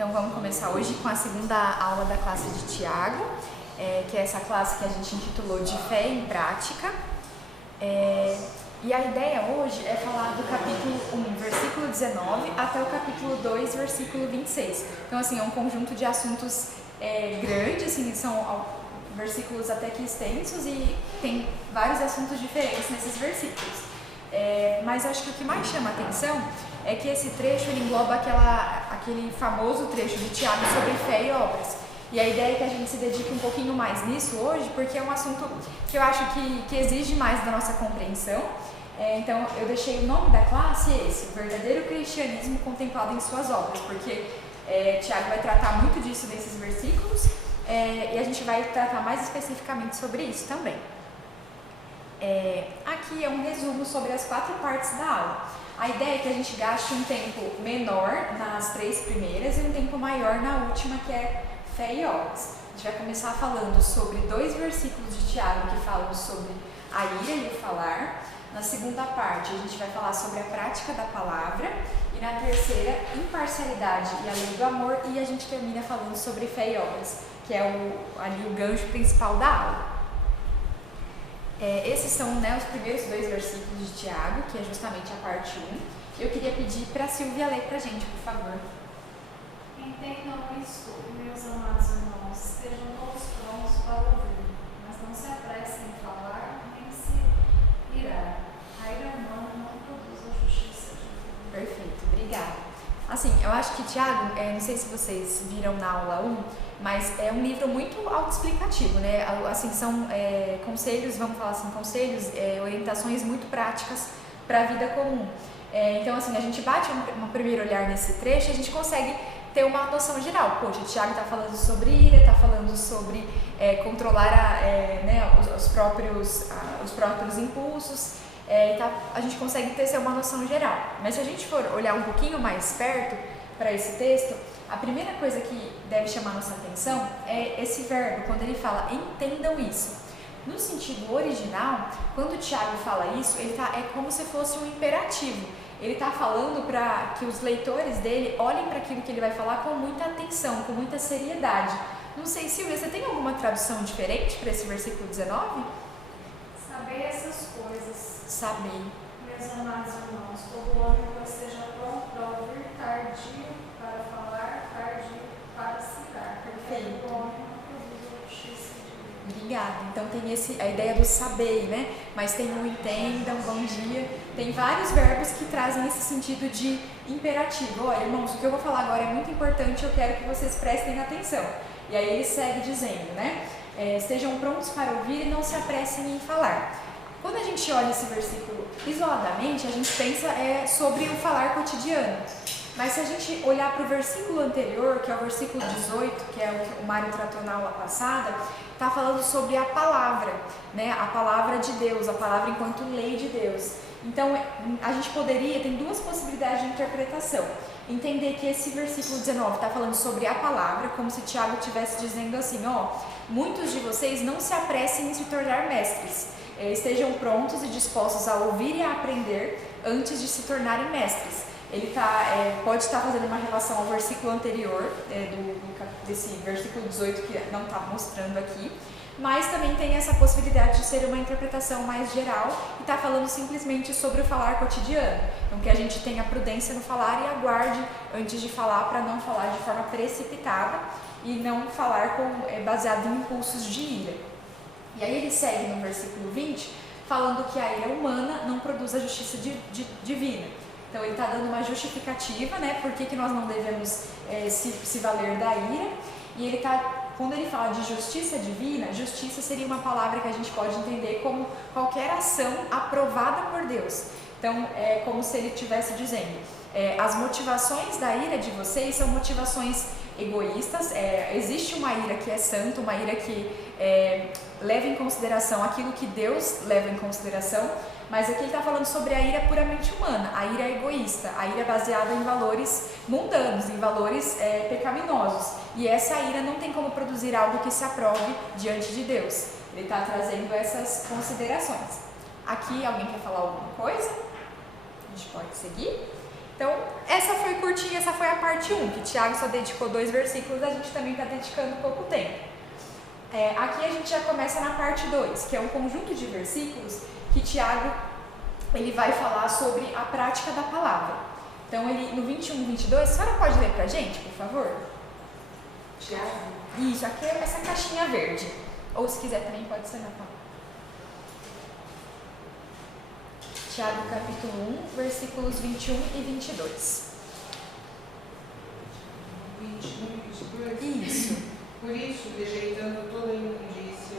Então vamos começar hoje com a segunda aula da classe de Tiago, que é essa classe que a gente intitulou de Fé em Prática. E a ideia hoje é falar do capítulo 1, versículo 19, até o capítulo 2, versículo 26. Então, assim, é um conjunto de assuntos grande, assim, são versículos até que extensos e tem vários assuntos diferentes nesses versículos. Mas acho que o que mais chama a atenção é que esse trecho ele engloba aquele famoso trecho de Tiago sobre fé e obras. E a ideia é que a gente se dedique um pouquinho mais nisso hoje, porque é um assunto que eu acho que exige mais da nossa compreensão. Então eu deixei o nome da classe esse, o verdadeiro cristianismo contemplado em suas obras, porque Tiago vai tratar muito disso nesses versículos e a gente vai tratar mais especificamente sobre isso também. Aqui é um resumo sobre as 4 partes da aula. A ideia é que a gente gaste um tempo menor nas 3 primeiras e um tempo maior na última, que é fé e obras. A gente vai começar falando sobre 2 versículos de Tiago que falam sobre a ira e o falar. Na segunda parte, a gente vai falar sobre a prática da palavra. E na terceira, imparcialidade e a lei do amor. E a gente termina falando sobre fé e obras, que é ali o gancho principal da aula. Esses são os primeiros 2 versículos de Tiago, que é justamente a parte 1. Eu queria pedir para a Silvia ler para a gente, por favor. Entendam isto, meus amados irmãos, estejam todos prontos para ouvir, mas não se apressem em falar, nem se irar. A ira humana não produz a justiça divina. Perfeito, obrigada. Assim, eu acho que Tiago, não sei se vocês viram na aula 1, mas é um livro muito autoexplicativo, né? Assim, são conselhos, vamos falar assim, conselhos, orientações muito práticas para a vida comum. Então, assim, a gente bate um primeiro olhar nesse trecho e a gente consegue ter uma noção geral. Poxa, Tiago está falando sobre ira, está falando sobre controlar os próprios impulsos. A gente consegue ter uma noção geral. Mas se a gente for olhar um pouquinho mais perto para esse texto, a primeira coisa que deve chamar nossa atenção é esse verbo, quando ele fala entendam isso. No sentido original, quando o Tiago fala isso, é como se fosse um imperativo. Ele está falando para que os leitores dele olhem para aquilo que ele vai falar com muita atenção, com muita seriedade. Não sei, Silvia, você tem alguma tradução diferente para esse versículo 19? Saber essas coisas. Saber. Meus amados irmãos, todo homem esteja pronto para ouvir, tardio para falar, tardio para se irar. Perfeito. O homem não produz a justiça divina. Obrigada. Então tem a ideia do saber, né? Mas tem o entendam, bom dia. Tem vários verbos que trazem esse sentido de imperativo. Olha, irmãos, o que eu vou falar agora é muito importante, eu quero que vocês prestem atenção. E aí ele segue dizendo, né? Estejam prontos para ouvir e não se apressem em falar. Quando a gente olha esse versículo isoladamente, a gente pensa sobre o falar cotidiano. Mas se a gente olhar para o versículo anterior, que é o versículo 18, que é o que o Mário tratou na aula passada, está falando sobre a palavra, né? A palavra de Deus, a palavra enquanto lei de Deus. Então, a gente tem 2 possibilidades de interpretação. Entender que esse versículo 19 está falando sobre a palavra, como se Tiago estivesse dizendo assim, muitos de vocês não se apressem em se tornar mestres. Estejam prontos e dispostos a ouvir e a aprender antes de se tornarem mestres. Ele pode estar fazendo uma relação ao versículo anterior, desse versículo 18 que não está mostrando aqui, mas também tem essa possibilidade de ser uma interpretação mais geral e está falando simplesmente sobre o falar cotidiano. Então que a gente tenha prudência no falar e aguarde antes de falar para não falar de forma precipitada e não falar baseado em impulsos de ira. E aí ele segue no versículo 20 falando que a ira humana não produz a justiça divina. Então ele está dando uma justificativa, né? Por que nós não devemos se valer da ira. E quando ele fala de justiça divina, justiça seria uma palavra que a gente pode entender como qualquer ação aprovada por Deus. Então é como se ele estivesse dizendo, as motivações da ira de vocês são motivações egoístas. Existe uma ira que é santa, uma ira que leva em consideração aquilo que Deus leva em consideração, mas aqui ele está falando sobre a ira puramente humana, a ira egoísta, a ira baseada em valores mundanos, em valores pecaminosos. E essa ira não tem como produzir algo que se aprove diante de Deus. Ele está trazendo essas considerações. Aqui alguém quer falar alguma coisa? A gente pode seguir? Então, essa foi curtinha, essa foi a parte 1, que Tiago só dedicou 2 versículos, a gente também está dedicando pouco tempo. Aqui a gente já começa na parte 2, que é um conjunto de versículos que Tiago ele vai falar sobre a prática da palavra. Então, ele, no 21 e 22, a senhora pode ler para a gente, por favor? Tiago. Isso, aqui é essa caixinha verde. Ou se quiser também pode ser na palavra. Tiago capítulo 1, versículos 21 e 22. 21 e 22? Isso. Por isso, rejeitando toda imundícia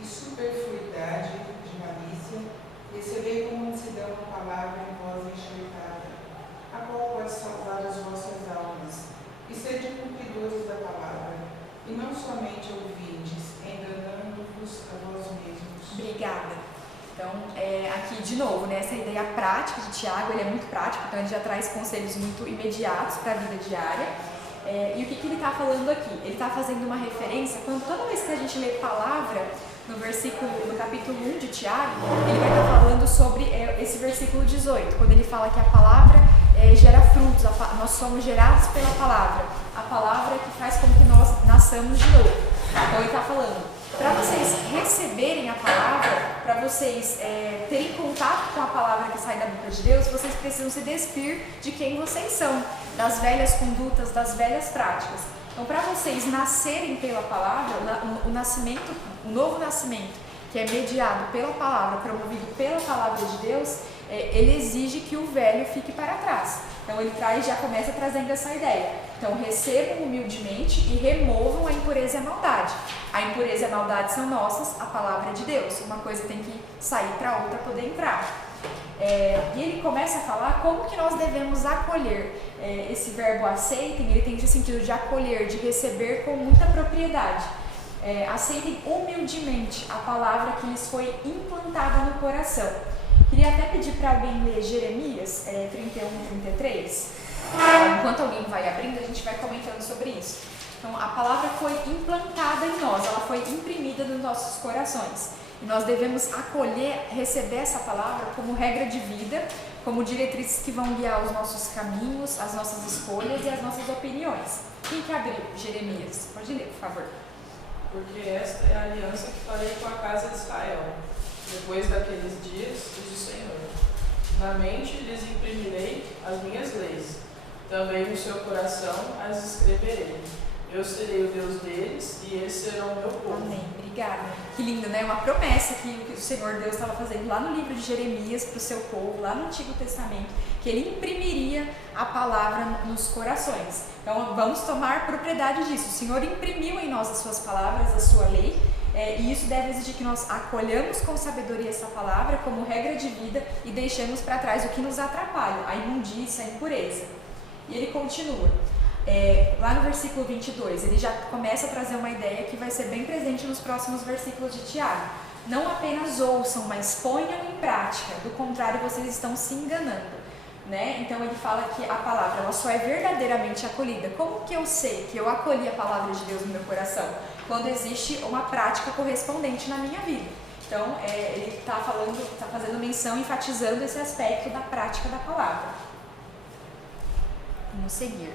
e superfluidade de malícia, recebei com mansidão a palavra em voz enxertada, a qual pode salvar as vossas almas, e sede cumpridores da palavra, e não somente ouvintes, enganando-vos a vós mesmos. Obrigada. Então, aqui de novo, né, essa ideia prática de Tiago, ele é muito prático, então ele já traz conselhos muito imediatos para a vida diária. E o que ele está falando aqui? Ele está fazendo uma referência, quando toda vez que a gente lê palavra, no capítulo 1 de Tiago, ele vai estar falando sobre esse versículo 18, quando ele fala que a palavra gera frutos, nós somos gerados pela palavra, a palavra que faz com que nós nasçamos de novo. Então ele está falando, para vocês receberem a palavra, para vocês terem contato com a palavra que sai da boca de Deus, vocês precisam se despir de quem vocês são, das velhas condutas, das velhas práticas. Então, para vocês nascerem pela palavra, o novo nascimento, que é mediado pela palavra, promovido pela palavra de Deus, ele exige que o velho fique para trás. Então, ele já começa trazendo essa ideia. Então, recebam humildemente e removam a impureza e a maldade. A impureza e a maldade são nossas, a palavra é de Deus. Uma coisa tem que sair para a outra poder entrar. E ele começa a falar como que nós devemos acolher. Esse verbo aceitem, ele tem esse sentido de acolher, de receber com muita propriedade. Aceitem humildemente a palavra que lhes foi implantada no coração. Queria até pedir para alguém ler Jeremias 31 e 33. Enquanto alguém vai abrindo, a gente vai comentando sobre isso. Então, a palavra foi implantada em nós, ela foi imprimida nos nossos corações. E nós devemos acolher, receber essa palavra como regra de vida, como diretrizes que vão guiar os nossos caminhos, as nossas escolhas e as nossas opiniões. Quem quer abrir Jeremias? Pode ler, por favor. Porque esta é a aliança que farei com a casa de Israel, depois daqueles dias, diz o Senhor. Na mente lhes imprimirei as minhas leis, também no seu coração as escreverei. Eu serei o Deus deles e eles serão o meu povo. Amém. Obrigada. Que lindo, né? Uma promessa que o Senhor Deus estava fazendo lá no livro de Jeremias para o seu povo, lá no Antigo Testamento, que ele imprimiria a palavra nos corações. Então, vamos tomar propriedade disso. O Senhor imprimiu em nós as suas palavras, a sua lei, e isso deve exigir que nós acolhamos com sabedoria essa palavra como regra de vida e deixemos para trás o que nos atrapalha, a imundícia, a impureza. E ele continua. Lá no versículo 22, ele já começa a trazer uma ideia que vai ser bem presente nos próximos versículos de Tiago. Não apenas ouçam, mas ponham em prática, do contrário vocês estão se enganando. Né? Então ele fala que a palavra ela só é verdadeiramente acolhida. Como que eu sei que eu acolhi a palavra de Deus no meu coração? Quando existe uma prática correspondente na minha vida. Então ele está fazendo menção, enfatizando esse aspecto da prática da palavra. Vamos seguir.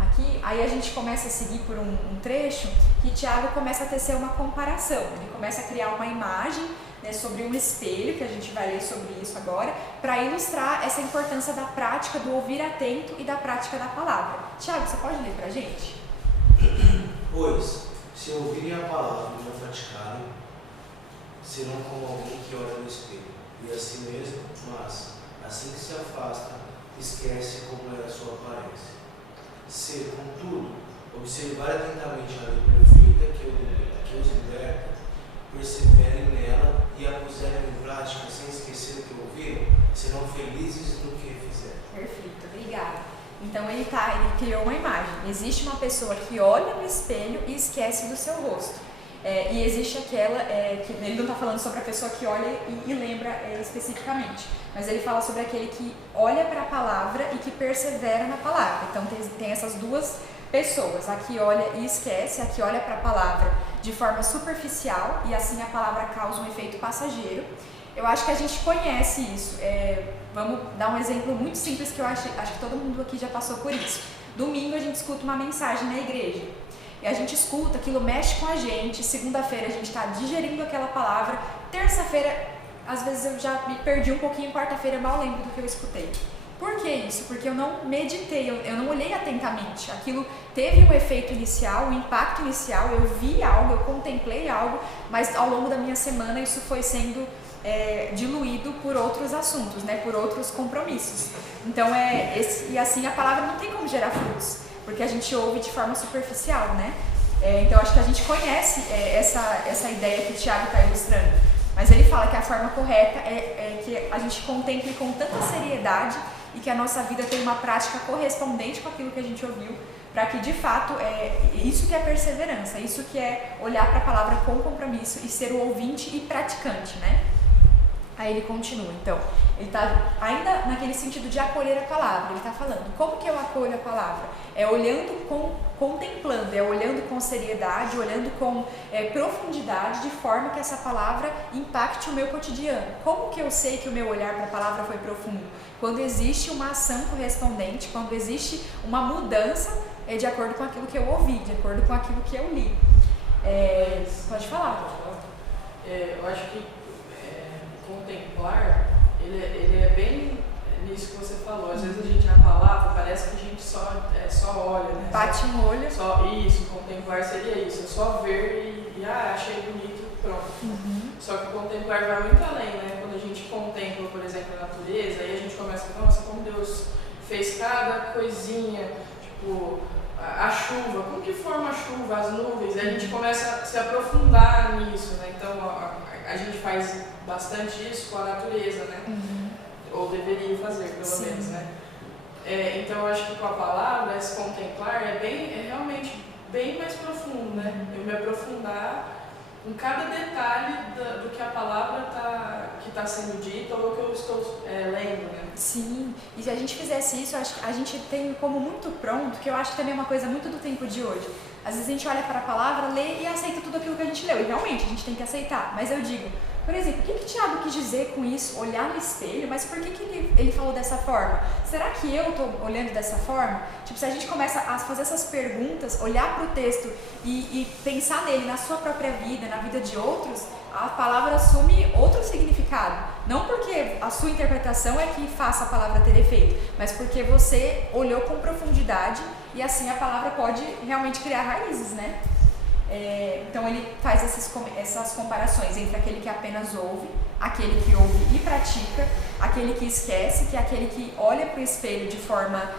Aqui, aí a gente começa a seguir por um trecho que Tiago começa a tecer uma comparação. Ele começa a criar uma imagem, né, sobre um espelho, que a gente vai ler sobre isso agora, para ilustrar essa importância da prática, do ouvir atento e da prática da palavra. Tiago, você pode ler para a gente? Pois, se ouvirem a palavra e não praticarem, serão como alguém que olha no espelho, e assim mesmo, mas, assim que se afasta, esquece como era a sua aparência. Se, contudo, observar atentamente a lei perfeita que os liberta, perseverem nela e a puserem em prática sem esquecer o que ouviram, serão felizes no que fizerem. Perfeito, obrigada. Então ele criou uma imagem. Existe uma pessoa que olha no espelho e esquece do seu rosto. E existe aquela, que ele não está falando sobre a pessoa que olha e lembra especificamente, mas ele fala sobre aquele que olha para a palavra e que persevera na palavra. Então tem essas duas pessoas, a que olha e esquece, a que olha para a palavra de forma superficial e assim a palavra causa um efeito passageiro, Eu acho que a gente conhece isso. Vamos dar um exemplo muito simples que eu acho que todo mundo aqui já passou por isso. Domingo a gente escuta uma mensagem na igreja. E a gente escuta, aquilo mexe com a gente. Segunda-feira a gente está digerindo aquela palavra. Terça-feira, às vezes eu já me perdi um pouquinho. Quarta-feira eu mal lembro do que eu escutei. Por que isso? Porque eu não meditei, eu não olhei atentamente. Aquilo teve um efeito inicial, um impacto inicial. Eu vi algo, eu contemplei algo, mas ao longo da minha semana isso foi sendo diluído por outros assuntos, né? Por outros compromissos. Então, e assim a palavra não tem como gerar frutos, porque a gente ouve de forma superficial, né? Então, acho que a gente conhece essa ideia que o Tiago está ilustrando, mas ele fala que a forma correta é que a gente contemple com tanta seriedade e que a nossa vida tenha uma prática correspondente com aquilo que a gente ouviu, para que de fato, isso que é perseverança, isso que é olhar para a palavra com compromisso e ser o ouvinte e praticante, né? Aí ele continua, então, ele está ainda naquele sentido de acolher a palavra. Ele está falando, como que eu acolho a palavra? É olhando contemplando, é olhando com seriedade, olhando com profundidade, de forma que essa palavra impacte o meu cotidiano. Como que eu sei que o meu olhar para a palavra foi profundo? Quando existe uma ação correspondente, quando existe uma mudança de acordo com aquilo que eu ouvi, de acordo com aquilo que eu li. Pode falar. Eu acho que contemplar, ele é bem nisso que você falou. Às vezes a gente, a palavra, parece que a gente só olha, né? Bate um olho. Só isso, contemplar seria isso. É só ver e achei bonito, pronto. Só que contemplar vai muito além, né? Quando a gente contempla, por exemplo, a natureza, aí a gente começa a falar, nossa, como Deus fez cada coisinha, tipo, a chuva, como que forma a chuva, as nuvens, aí a gente começa a se aprofundar nisso, né? Então a gente faz bastante isso com a natureza, né? Ou deveria fazer, pelo menos, né? Então eu acho que com a palavra, esse contemplar é realmente bem mais profundo, né? Eu me aprofundar em cada detalhe do que a palavra que está sendo dita ou que eu estou lendo, né? Sim, e se a gente fizesse isso, acho que a gente tem como muito pronto, que eu acho que também é uma coisa muito do tempo de hoje. Às vezes a gente olha para a palavra, lê e aceita tudo aquilo que a gente leu, e realmente a gente tem que aceitar. Mas eu digo, por exemplo, o que Tiago quis dizer com isso? Olhar no espelho, mas por que ele falou dessa forma? Será que eu estou olhando dessa forma? Tipo, se a gente começa a fazer essas perguntas, olhar para o texto e pensar nele, na sua própria vida, na vida de outros, a palavra assume outro significado. Não porque a sua interpretação é que faça a palavra ter efeito, mas porque você olhou com profundidade e assim a palavra pode realmente criar raízes, né? Então ele faz essas comparações entre aquele que apenas ouve, aquele que ouve e pratica, aquele que esquece, que é aquele que olha para o espelho de forma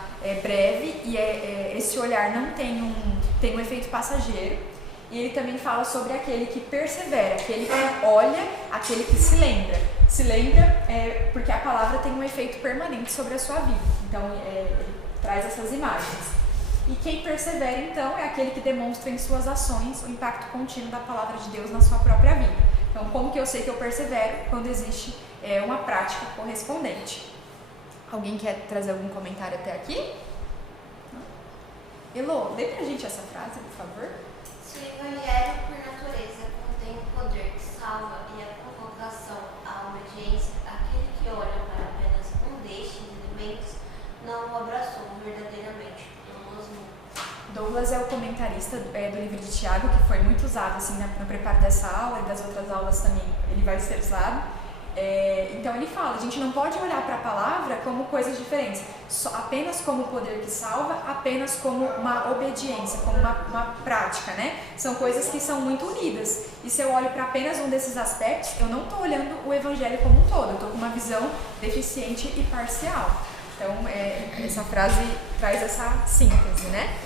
breve e esse olhar não tem um efeito passageiro. E ele também fala sobre aquele que persevera, aquele que olha, aquele que se lembra. Se lembra porque a palavra tem um efeito permanente sobre a sua vida. Então ele traz essas imagens. E quem persevera, então, é aquele que demonstra em suas ações o impacto contínuo da palavra de Deus na sua própria vida. Então, como que eu sei que eu persevero? Quando existe uma prática correspondente. Alguém quer trazer algum comentário até aqui? Elô, lê pra gente essa frase, por favor. Se o Evangelho, por natureza, contém o poder que salva e a convocação à obediência, aquele que olha para apenas um destes elementos não o abraçou verdadeiramente. Douglas é o comentarista do livro de Tiago, que foi muito usado assim, no preparo dessa aula e das outras aulas também ele vai ser usado. Então ele fala, a gente não pode olhar para a palavra como coisas diferentes, apenas como o poder que salva, apenas como uma obediência, como uma prática, né? São coisas que são muito unidas. E se eu olho para apenas um desses aspectos, eu não estou olhando o evangelho como um todo, eu estou com uma visão deficiente e parcial. Então essa frase traz essa síntese, né?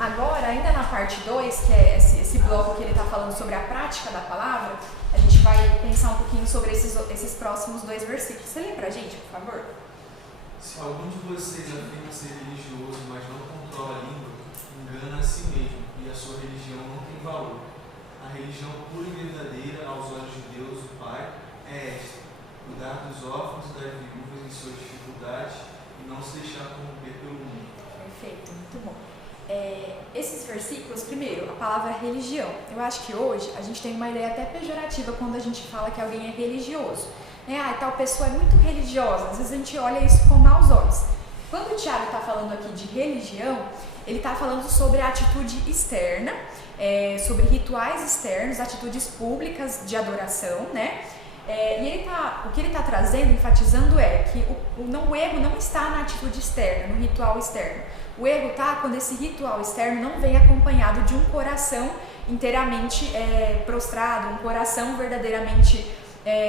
Agora, ainda na parte 2, que é esse bloco que ele está falando sobre a prática da palavra, a gente vai pensar um pouquinho sobre esses próximos 2 versículos. Você lê pra gente, por favor? Se algum de vocês afirma ser religioso, mas não controla a língua, engana a si mesmo, e a sua religião não tem valor. A religião pura e verdadeira aos olhos de Deus, o Pai, é esta: cuidar dos órfãos e das viúvas em suas dificuldades e não se deixar corromper pelo mundo. Perfeito, muito bom. Esses versículos, primeiro, a palavra religião. Eu acho que hoje a gente tem uma ideia até pejorativa quando a gente fala que alguém é religioso. Tal pessoa é muito religiosa, às vezes a gente olha isso com maus olhos. Quando o Tiago está falando aqui de religião, ele está falando sobre a atitude externa, sobre rituais externos, atitudes públicas de adoração, né? E o que ele está trazendo, enfatizando que o erro não está na atitude externa, no ritual externo. O erro está quando esse ritual externo não vem acompanhado de um coração inteiramente prostrado, um coração verdadeiramente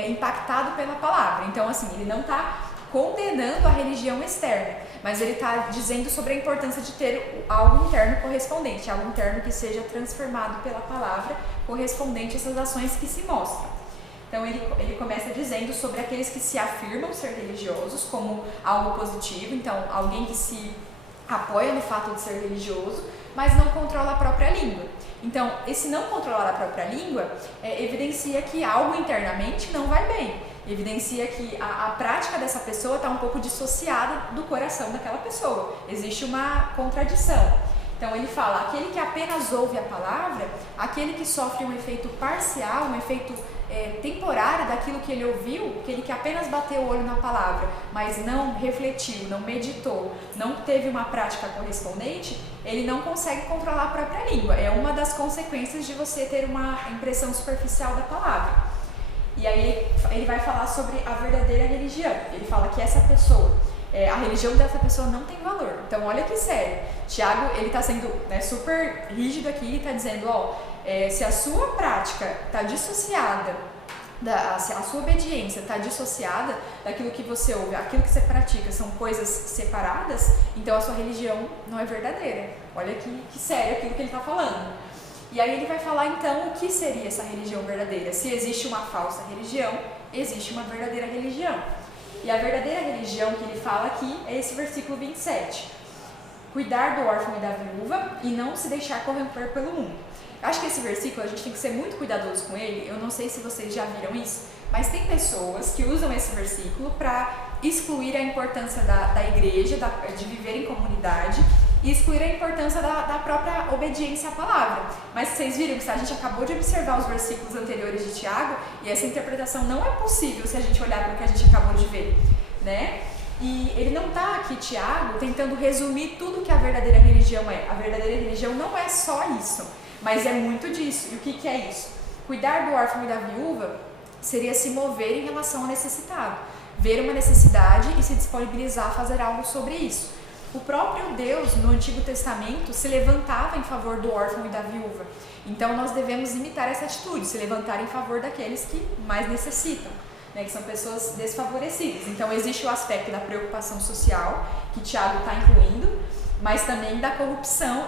impactado pela palavra. Então, assim, ele não está condenando a religião externa, mas ele está dizendo sobre a importância de ter algo interno correspondente, algo interno que seja transformado pela palavra, correspondente a essas ações que se mostram. Então ele começa dizendo sobre aqueles que se afirmam ser religiosos como algo positivo, então alguém que se apoia no fato de ser religioso, mas não controla a própria língua. Então, esse não controlar a própria língua evidencia que algo internamente não vai bem, evidencia que a prática dessa pessoa está um pouco dissociada do coração daquela pessoa, existe uma contradição. Então ele fala, aquele que apenas ouve a palavra, aquele que sofre um efeito parcial, um efeito temporário daquilo que ele ouviu, aquele que apenas bateu o olho na palavra, mas não refletiu, não meditou, não teve uma prática correspondente, ele não consegue controlar a própria língua. É uma das consequências de você ter uma impressão superficial da palavra. E aí ele vai falar sobre a verdadeira religião. Ele fala que essa pessoa, a religião dessa pessoa não tem valor. Então olha que sério. Tiago, ele está sendo super rígido aqui e está dizendo, se a sua prática está dissociada, se a sua obediência está dissociada daquilo que você ouve, aquilo que você pratica são coisas separadas, então a sua religião não é verdadeira. Olha que sério aquilo que ele está falando. E aí ele vai falar então o que seria essa religião verdadeira. Se existe uma falsa religião, existe uma verdadeira religião. E a verdadeira religião que ele fala aqui é esse versículo 27. Cuidar do órfão e da viúva e não se deixar corromper pelo mundo. Eu acho que esse versículo a gente tem que ser muito cuidadoso com ele. Eu não sei se vocês já viram isso, mas tem pessoas que usam esse versículo para excluir a importância da igreja, de viver em comunidade, e excluir a importância da própria obediência à palavra. Mas vocês viram que a gente acabou de observar os versículos anteriores de Tiago, e essa interpretação não é possível se a gente olhar para o que a gente acabou de ver, né? E ele não está aqui, Tiago, tentando resumir tudo que a verdadeira religião é. A verdadeira religião não é só isso, mas é muito disso. E o que é isso? Cuidar do órfão e da viúva seria se mover em relação ao necessitado, ver uma necessidade e se disponibilizar a fazer algo sobre isso. O próprio Deus, no Antigo Testamento, se levantava em favor do órfão e da viúva. Então nós devemos imitar essa atitude, se levantar em favor daqueles que mais necessitam, né, que são pessoas desfavorecidas. Então existe o aspecto da preocupação social, que Tiago está incluindo, mas também da corrupção,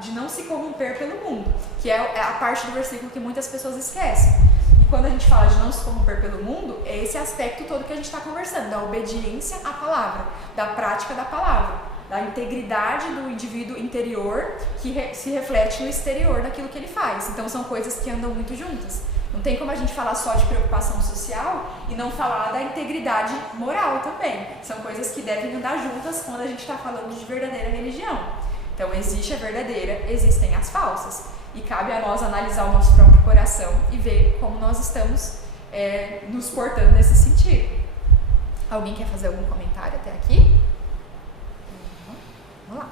de não se corromper pelo mundo, que é a parte do versículo que muitas pessoas esquecem. E quando a gente fala de não se corromper pelo mundo, é esse aspecto todo que a gente está conversando, da obediência à palavra, da prática da palavra, da integridade do indivíduo interior que se reflete no exterior daquilo que ele faz. Então são coisas que andam muito juntas. Não tem como a gente falar só de preocupação social e não falar da integridade moral também. São coisas que devem andar juntas quando a gente está falando de verdadeira religião. Então existe a verdadeira, existem as falsas. E cabe a nós analisar o nosso próprio coração e ver como nós estamos nos portando nesse sentido. Alguém quer fazer algum comentário até aqui? Vamos lá.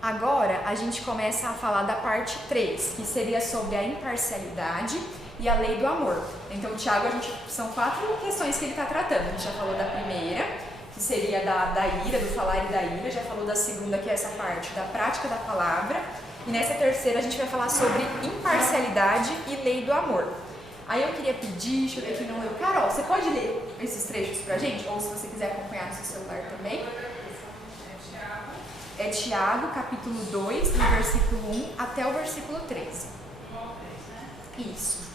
Agora a gente começa a falar da parte 3, que seria sobre a imparcialidade e a lei do amor. Então, Tiago, são 4 questões que ele está tratando. A gente já falou da primeira, que seria da ira, do falar e da ira. Já falou da segunda, que é essa parte da prática da palavra. E nessa terceira a gente vai falar sobre imparcialidade e lei do amor. Aí eu queria pedir, deixa eu ver aqui, não leu. Carol, você pode ler esses trechos pra gente? Ou se você quiser acompanhar no seu celular também. É Tiago, capítulo 2, do versículo 1 até o versículo 13. Isso.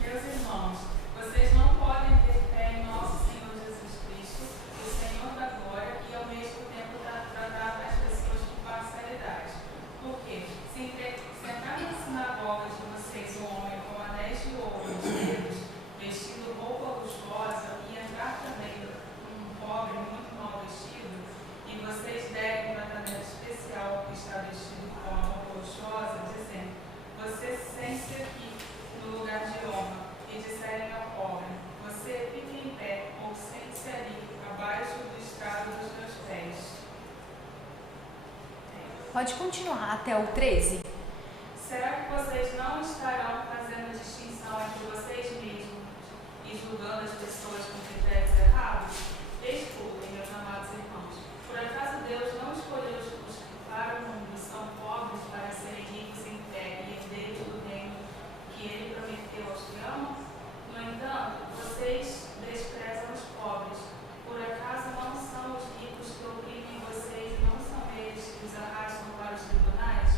Meus irmãos, vocês não podem ter fé em nosso Senhor Jesus Cristo, o Senhor da glória, e ao mesmo tempo tratar as pessoas com parcialidade. Porque se sentar na sinagoga de vocês um homem com anéis de ouro nos dedos, vestido roupa luxuosa, e entrar também um pobre muito mal vestido, Pode continuar até o 13. Será que vocês não estarão fazendo distinção entre vocês mesmos e julgando as pessoas com critérios errados? Escutem, meus amados irmãos. Por acaso Deus não escolheu os que para o mundo são pobres para serem ricos em fé e herdeiros do reino que Ele prometeu aos que amam? No entanto, vocês desprezam os pobres. Por acaso não são os ricos que oprimem vocês e não são eles que os arrastam para os tribunais?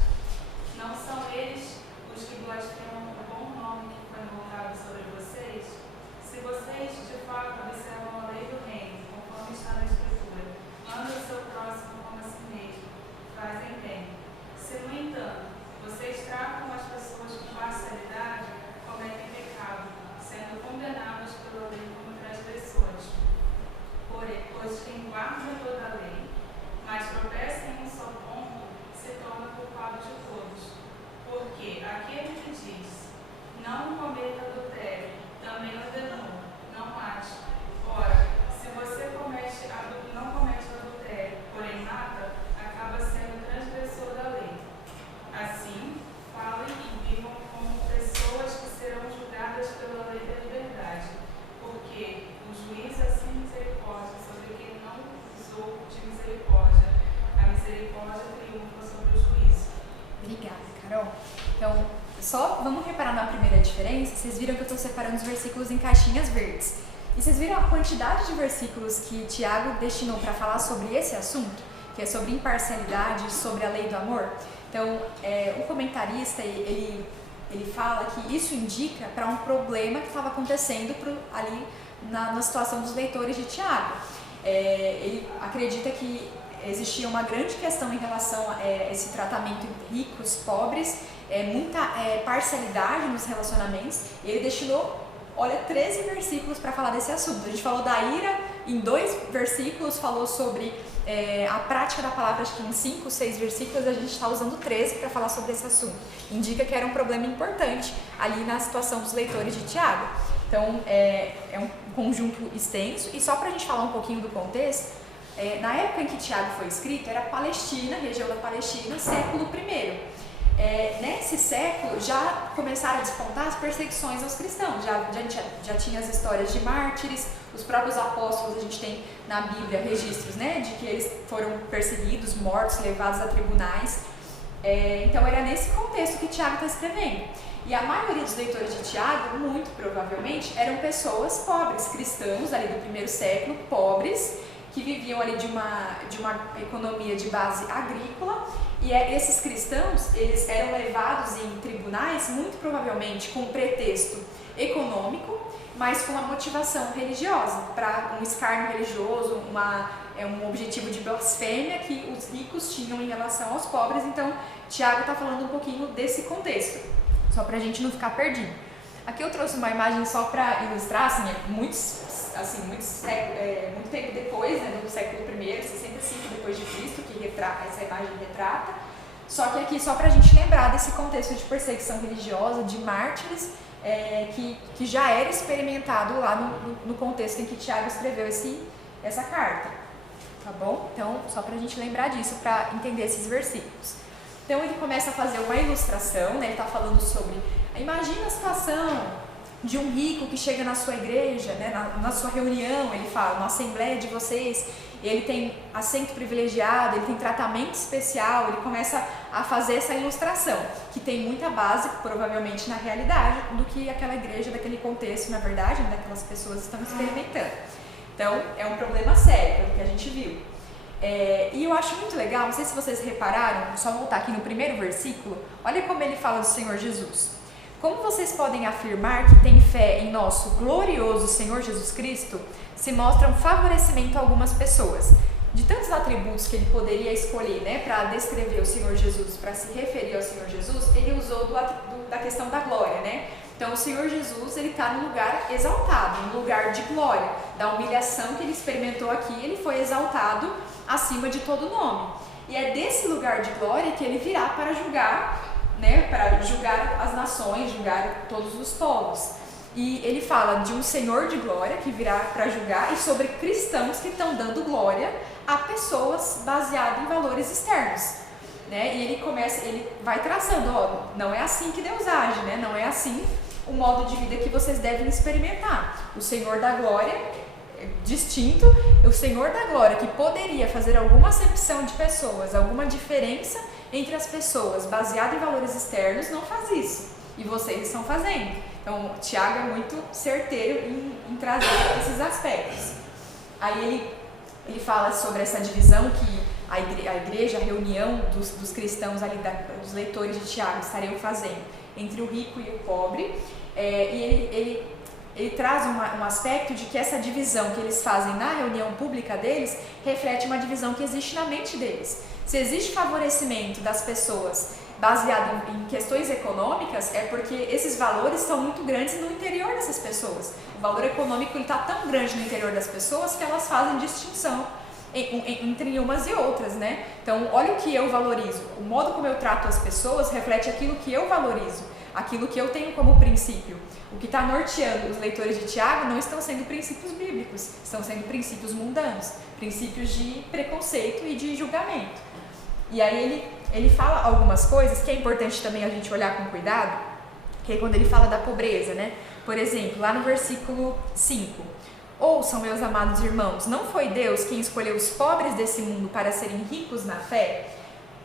Não são eles os que blasfemam o bom nome que foi invocado sobre vocês? Se vocês de fato observam a lei do reino, conforme está na Escritura, ame o seu próximo como a si mesmo, fazem bem. Se, no entanto, vocês tratam as pessoas com parcialidade, cometem pecado, sendo condenados pela lei como transgressores. Pois quem guarda toda a lei, mas tropeça em um só ponto, se torna culpado de todos. Porque aquele que diz, não cometa adultério, também ordenou, não mate. Ora, se você não comete adultério, porém mata, acaba sendo transgressor da lei. Assim, falem e vivam como pessoas que serão julgadas pela lei da liberdade, porque o juiz assim misericórdia sobre quem não usou de misericórdia. A misericórdia triunfa sobre o juízo. Obrigada, Carol. Então, só vamos reparar na primeira diferença. Vocês viram que eu estou separando os versículos em caixinhas verdes. E vocês viram a quantidade de versículos que Tiago destinou para falar sobre esse assunto, que é sobre imparcialidade, sobre a lei do amor? Então, o comentarista, ele fala que isso indica para um problema que estava acontecendo ali na situação dos leitores de Tiago. Ele acredita que existia uma grande questão em relação a esse tratamento entre ricos, pobres, muita parcialidade nos relacionamentos. Ele destinou, 13 versículos para falar desse assunto. A gente falou da ira em 2 versículos, falou sobre a prática da palavra, acho que em 5, 6 versículos, a gente está usando 13 para falar sobre esse assunto. Indica que era um problema importante ali na situação dos leitores de Tiago. Então, é um conjunto extenso. E só para a gente falar um pouquinho do contexto, na época em que Tiago foi escrito, era Palestina, região da Palestina, século I. Nesse século já começaram a despontar as perseguições aos cristãos, já tinha as histórias de mártires, os próprios apóstolos, a gente tem na Bíblia registros, né, de que eles foram perseguidos, mortos, levados a tribunais. Então era nesse contexto que Tiago está escrevendo. E a maioria dos leitores de Tiago, muito provavelmente, eram pessoas pobres, cristãos ali do primeiro século, pobres, que viviam ali de uma economia de base agrícola. E esses cristãos, eles eram levados em tribunais, muito provavelmente com um pretexto econômico, mas com uma motivação religiosa, para um escárnio religioso, um objetivo de blasfêmia que os ricos tinham em relação aos pobres. Então, Tiago está falando um pouquinho desse contexto, só para a gente não ficar perdido. Aqui eu trouxe uma imagem só para ilustrar, assim, muito tempo depois, né, do século I, 65 depois de Cristo, que essa imagem retrata. Só que aqui só para a gente lembrar desse contexto de perseguição religiosa, de mártires, que já era experimentado lá no contexto em que Tiago escreveu essa carta. Tá bom? Então, só para a gente lembrar disso, para entender esses versículos. Então, ele começa a fazer uma ilustração, né? Ele está falando sobre... Imagina a situação de um rico que chega na sua igreja, né? na sua reunião, ele fala, na assembleia de vocês, ele tem assento privilegiado, ele tem tratamento especial, ele começa a fazer essa ilustração, que tem muita base, provavelmente, na realidade, do que aquela igreja, daquele contexto, na verdade, daquelas pessoas estão experimentando. Então, é um problema sério, pelo que a gente viu. E eu acho muito legal, não sei se vocês repararam, só voltar aqui no primeiro versículo, olha como ele fala do Senhor Jesus. Como vocês podem afirmar que têm fé em nosso glorioso Senhor Jesus Cristo, se mostra um favorecimento a algumas pessoas? De tantos atributos que ele poderia escolher, né, para descrever o Senhor Jesus, para se referir ao Senhor Jesus, ele usou da questão da glória, né? Então, o Senhor Jesus, ele está num lugar exaltado, num lugar de glória. Da humilhação que ele experimentou aqui, ele foi exaltado acima de todo nome. E é desse lugar de glória que ele virá para julgar, né, para julgar as nações, julgar todos os povos. E ele fala de um Senhor de glória que virá para julgar e sobre cristãos que estão dando glória a pessoas baseadas em valores externos. né? E ele vai traçando, ó, não é assim que Deus age, né? Não é assim o modo de vida que vocês devem experimentar. O Senhor da Glória, distinto, o Senhor da Glória, que poderia fazer alguma acepção de pessoas, alguma diferença entre as pessoas, baseado em valores externos, não faz isso. E vocês estão fazendo. Então, Tiago é muito certeiro em trazer esses aspectos. Aí ele fala sobre essa divisão que a igreja, a reunião dos cristãos ali, dos leitores de Tiago estariam fazendo entre o rico e o pobre, e ele traz um aspecto de que essa divisão que eles fazem na reunião pública deles reflete uma divisão que existe na mente deles. Se existe favorecimento das pessoas baseado em questões econômicas, é porque esses valores estão muito grandes no interior dessas pessoas. O valor econômico está tão grande no interior das pessoas que elas fazem distinção entre umas e outras, né? Então, olha o que eu valorizo. O modo como eu trato as pessoas reflete aquilo que eu valorizo, aquilo que eu tenho como princípio. O que está norteando os leitores de Tiago não estão sendo princípios bíblicos, estão sendo princípios mundanos, princípios de preconceito e de julgamento. E aí ele fala algumas coisas que é importante também a gente olhar com cuidado, que é quando ele fala da pobreza, né? Por exemplo, lá no versículo 5. Ouçam, meus amados irmãos, não foi Deus quem escolheu os pobres desse mundo para serem ricos na fé?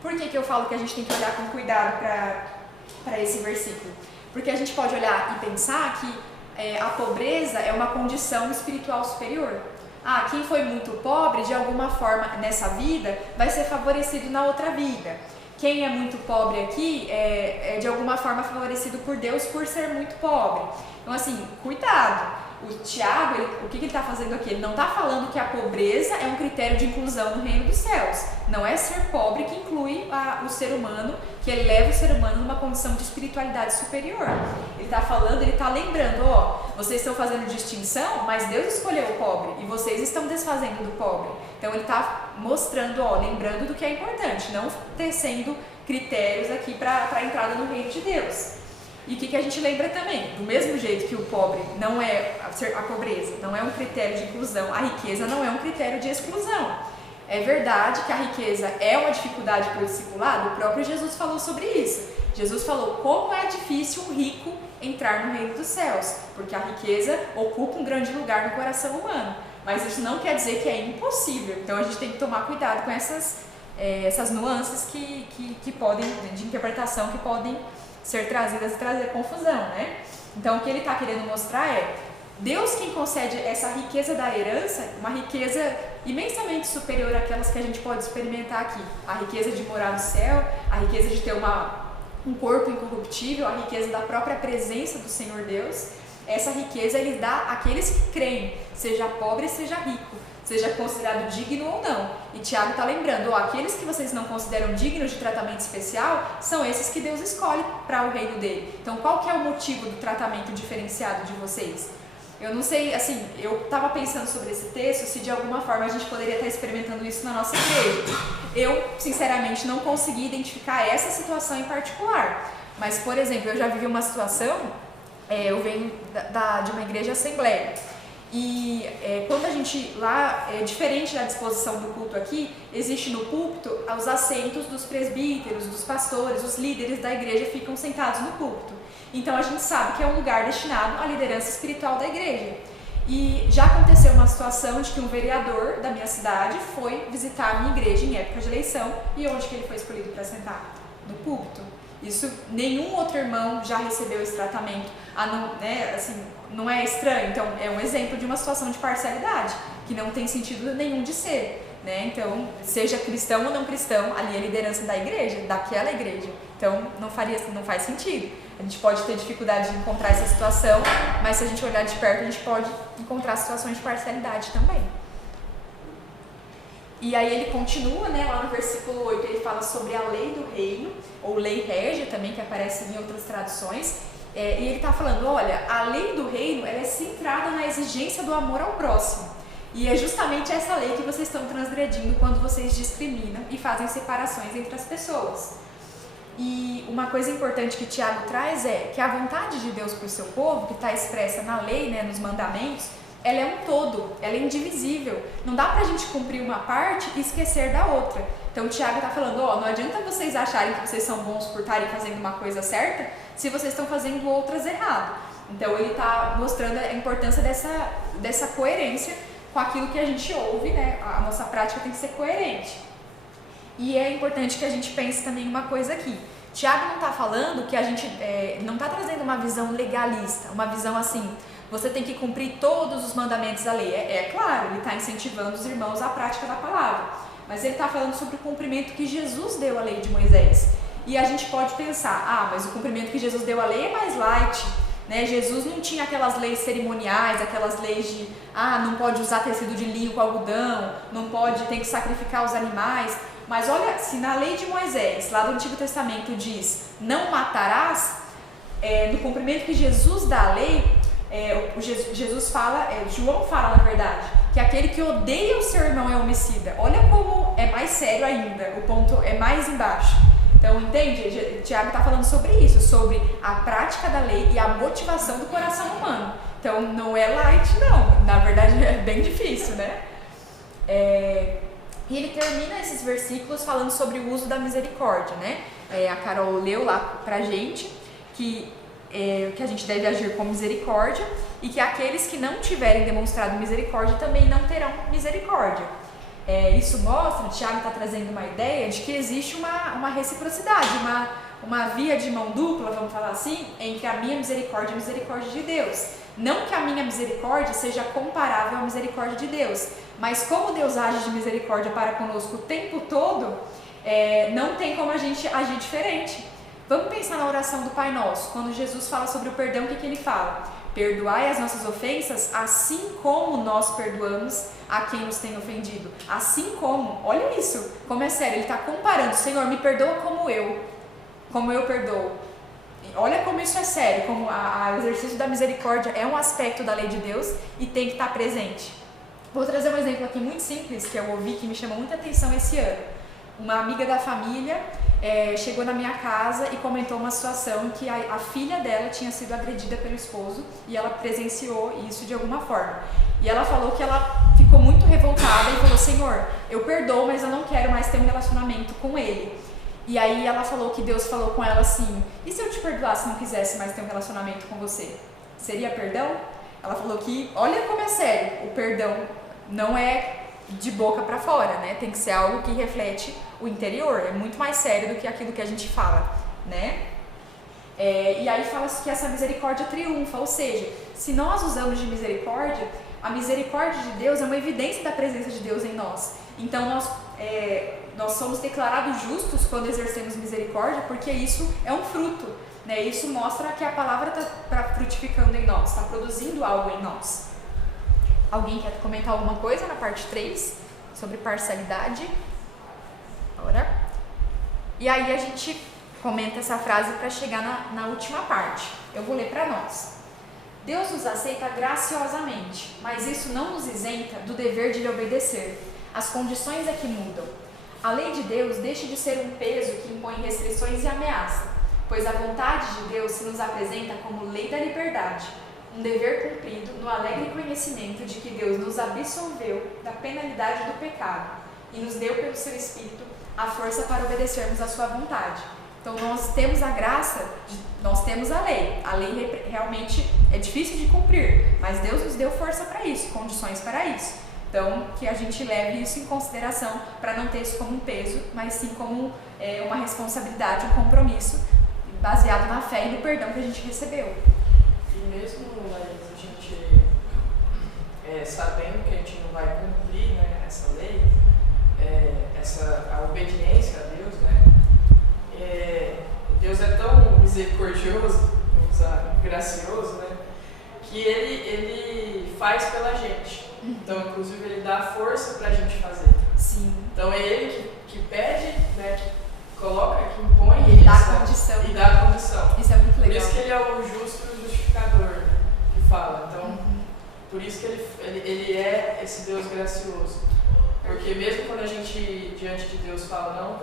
Por que eu falo que a gente tem que olhar com cuidado para esse versículo? Porque a gente pode olhar e pensar que a pobreza é uma condição espiritual superior. Quem foi muito pobre, de alguma forma nessa vida, vai ser favorecido na outra vida. Quem é muito pobre aqui é de alguma forma favorecido por Deus por ser muito pobre. Então, assim, cuidado. O Tiago, o que ele está fazendo aqui? Ele não está falando que a pobreza é um critério de inclusão no reino dos céus. Não é ser pobre que inclui o ser humano, que ele leva o ser humano numa condição de espiritualidade superior. Ele está falando, ele está lembrando, vocês estão fazendo distinção, mas Deus escolheu o pobre e vocês estão desfazendo do pobre. Então ele está mostrando, lembrando do que é importante, não tecendo critérios aqui para a entrada no reino de Deus. E o que a gente lembra também? Do mesmo jeito que o pobre não é, a pobreza não é um critério de inclusão, a riqueza não é um critério de exclusão. É verdade que a riqueza é uma dificuldade para o discipulado, o próprio Jesus falou sobre isso. Jesus falou como é difícil um rico entrar no reino dos céus, porque a riqueza ocupa um grande lugar no coração humano. Mas isso não quer dizer que é impossível, então a gente tem que tomar cuidado com essas nuances que podem, de interpretação, que podem ser trazidas e trazer confusão, né? Então, o que ele está querendo mostrar é Deus quem concede essa riqueza da herança, uma riqueza imensamente superior àquelas que a gente pode experimentar aqui. A riqueza de morar no céu, a riqueza de ter um corpo incorruptível, a riqueza da própria presença do Senhor Deus. Essa riqueza ele dá àqueles que creem, seja pobre, seja rico, seja considerado digno ou não. E Tiago está lembrando, aqueles que vocês não consideram dignos de tratamento especial, são esses que Deus escolhe para o reino dele. Então, qual que é o motivo do tratamento diferenciado de vocês? Eu não sei, assim, eu estava pensando sobre esse texto, se de alguma forma a gente poderia estar experimentando isso na nossa igreja. Eu, sinceramente, não consegui identificar essa situação em particular. Mas, por exemplo, eu já vivi uma situação, eu venho de uma igreja assembleia. E quando a gente lá, diferente da disposição do culto aqui, existe no púlpito os assentos dos presbíteros, dos pastores, os líderes da igreja ficam sentados no púlpito. Então a gente sabe que é um lugar destinado à liderança espiritual da igreja. E já aconteceu uma situação de que um vereador da minha cidade foi visitar a minha igreja em época de eleição, e onde que ele foi escolhido para sentar? No púlpito. Isso, nenhum outro irmão já recebeu esse tratamento. Não é estranho? Então, é um exemplo de uma situação de parcialidade, que não tem sentido nenhum de ser, né? Então, seja cristão ou não cristão, ali é a liderança da igreja, daquela igreja. Então, não faz sentido. A gente pode ter dificuldade de encontrar essa situação, mas se a gente olhar de perto, a gente pode encontrar situações de parcialidade também. E aí ele continua, né, lá no versículo 8, ele fala sobre a lei do reino, ou lei régia também, que aparece em outras traduções. E ele está falando, olha, a lei do reino ela é centrada na exigência do amor ao próximo. E é justamente essa lei que vocês estão transgredindo quando vocês discriminam e fazem separações entre as pessoas. E uma coisa importante que Tiago traz é que a vontade de Deus para o seu povo, que está expressa na lei, né, nos mandamentos, ela é um todo, ela é indivisível. Não dá pra gente cumprir uma parte e esquecer da outra. Então o Tiago está falando, não adianta vocês acharem que vocês são bons por estarem fazendo uma coisa certa se vocês estão fazendo outras errado. Então ele está mostrando a importância dessa coerência com aquilo que a gente ouve, né? A nossa prática tem que ser coerente. E é importante que a gente pense também uma coisa aqui. Tiago não está falando que a gente não está trazendo uma visão legalista, uma visão assim, você tem que cumprir todos os mandamentos da lei. É claro, ele está incentivando os irmãos à prática da palavra. Mas ele está falando sobre o cumprimento que Jesus deu à lei de Moisés. E a gente pode pensar, mas o cumprimento que Jesus deu à lei é mais light, né? Jesus não tinha aquelas leis cerimoniais, aquelas leis de, não pode usar tecido de linho com algodão, não pode, tem que sacrificar os animais. Mas olha, se na lei de Moisés, lá do Antigo Testamento diz, não matarás, no cumprimento que Jesus dá à lei, Jesus fala, João fala na verdade, que aquele que odeia o seu irmão é homicida. Olha como é mais sério ainda, o ponto é mais embaixo. Então, entende? Tiago está falando sobre isso, sobre a prática da lei e a motivação do coração humano. Então, não é light, não. Na verdade, é bem difícil, né? E ele termina esses versículos falando sobre o uso da misericórdia, né? A Carol leu lá pra gente que a gente deve agir com misericórdia e que aqueles que não tiverem demonstrado misericórdia também não terão misericórdia. Isso mostra, o Tiago está trazendo uma ideia de que existe uma reciprocidade, uma via de mão dupla, vamos falar assim, em que a minha misericórdia é a misericórdia de Deus. Não que a minha misericórdia seja comparável à misericórdia de Deus, mas como Deus age de misericórdia para conosco o tempo todo, não tem como a gente agir diferente. Vamos pensar na oração do Pai Nosso. Quando Jesus fala sobre o perdão, o que ele fala? Perdoai as nossas ofensas, assim como nós perdoamos a quem nos tem ofendido. Assim como, olha isso, como é sério, ele está comparando, Senhor, me perdoa como eu perdoo. Olha como isso é sério, como o exercício da misericórdia é um aspecto da lei de Deus e tem que estar presente. Vou trazer um exemplo aqui muito simples, que eu ouvi, que me chamou muita atenção esse ano. Uma amiga da família chegou na minha casa e comentou uma situação em que a filha dela tinha sido agredida pelo esposo e ela presenciou isso de alguma forma. E ela falou que ela ficou muito revoltada e falou, Senhor, eu perdoo, mas eu não quero mais ter um relacionamento com ele. E aí ela falou que Deus falou com ela assim, e se eu te perdoasse e não quisesse mais ter um relacionamento com você? Seria perdão? Ela falou que, olha como é sério, o perdão não é de boca para fora, né? Tem que ser algo que reflete o interior, é muito mais sério do que aquilo que a gente fala, né? E aí fala-se que essa misericórdia triunfa, ou seja, se nós usamos de misericórdia, a misericórdia de Deus é uma evidência da presença de Deus em nós. Então nós somos declarados justos quando exercemos misericórdia, porque isso é um fruto, né? Isso mostra que a palavra está frutificando em nós, está produzindo algo em nós. Alguém quer comentar alguma coisa na parte 3 sobre parcialidade? Ora. E aí a gente comenta essa frase para chegar na última parte. Eu vou ler para nós. Deus nos aceita graciosamente, mas isso não nos isenta do dever de lhe obedecer. As condições é que mudam. A lei de Deus deixa de ser um peso que impõe restrições e ameaça, pois a vontade de Deus se nos apresenta como lei da liberdade, um dever cumprido no alegre conhecimento de que Deus nos absolveu da penalidade do pecado e nos deu pelo seu Espírito a força para obedecermos à sua vontade. Então nós temos a graça, nós temos a lei realmente é difícil de cumprir, mas Deus nos deu força para isso, condições para isso. Então que a gente leve isso em consideração para não ter isso como um peso, mas sim como uma responsabilidade, um compromisso baseado na fé e no perdão que a gente recebeu. E mesmo a gente sabendo que a gente não vai cumprir, né, essa lei, a obediência a Deus, né, Deus é tão misericordioso, vamos usar, gracioso, né, que ele faz pela gente. Então, inclusive, ele dá força pra gente fazer. Sim. Então, é ele que pede, né, que coloca, que impõe. E dá a condição. E dá a condição. Isso é muito legal. Por isso que ele é o justo e o justificador, né, que fala. Então, por isso que ele é esse Deus gracioso. Porque mesmo quando a gente, diante de Deus, fala,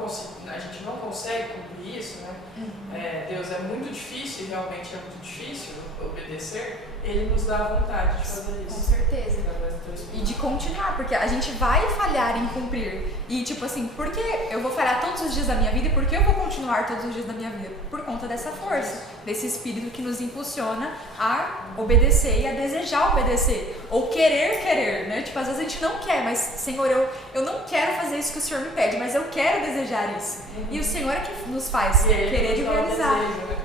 a gente não consegue cumprir isso, né? Deus é muito difícil, realmente é muito difícil obedecer. Ele nos dá a vontade de fazer Com isso. certeza. Através do Teu Espírito. E de continuar, porque a gente vai falhar em cumprir. E tipo assim, por que eu vou falhar todos os dias da minha vida e por que eu vou continuar todos os dias da minha vida? Por conta dessa força, desse espírito que nos impulsiona a obedecer e a desejar obedecer. Ou querer, né? Tipo, às vezes a gente não quer, mas Senhor, eu não quero fazer isso que o Senhor me pede, mas eu quero desejar isso. E o Senhor é que nos faz querer e realizar. Desejo, né?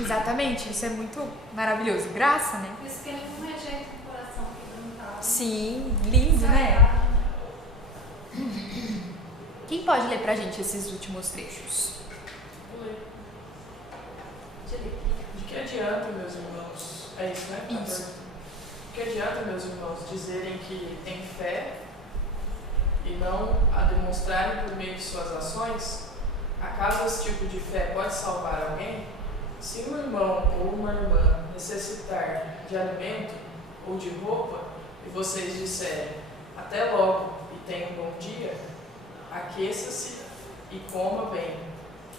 Exatamente, isso é muito maravilhoso. Graça, né? Por isso que ele não rejeita o coração quebrantado. Sim, lindo, né? Quem pode ler pra gente esses últimos trechos? Vou ler. De que adianta, meus irmãos? É isso, né? Isso. De que adianta, meus irmãos, dizerem que têm fé e não a demonstrarem por meio de suas ações? Acaso esse tipo de fé pode salvar alguém? Se um irmão ou uma irmã necessitar de alimento ou de roupa, e vocês disserem, até logo e tenha um bom dia, aqueça-se e coma bem,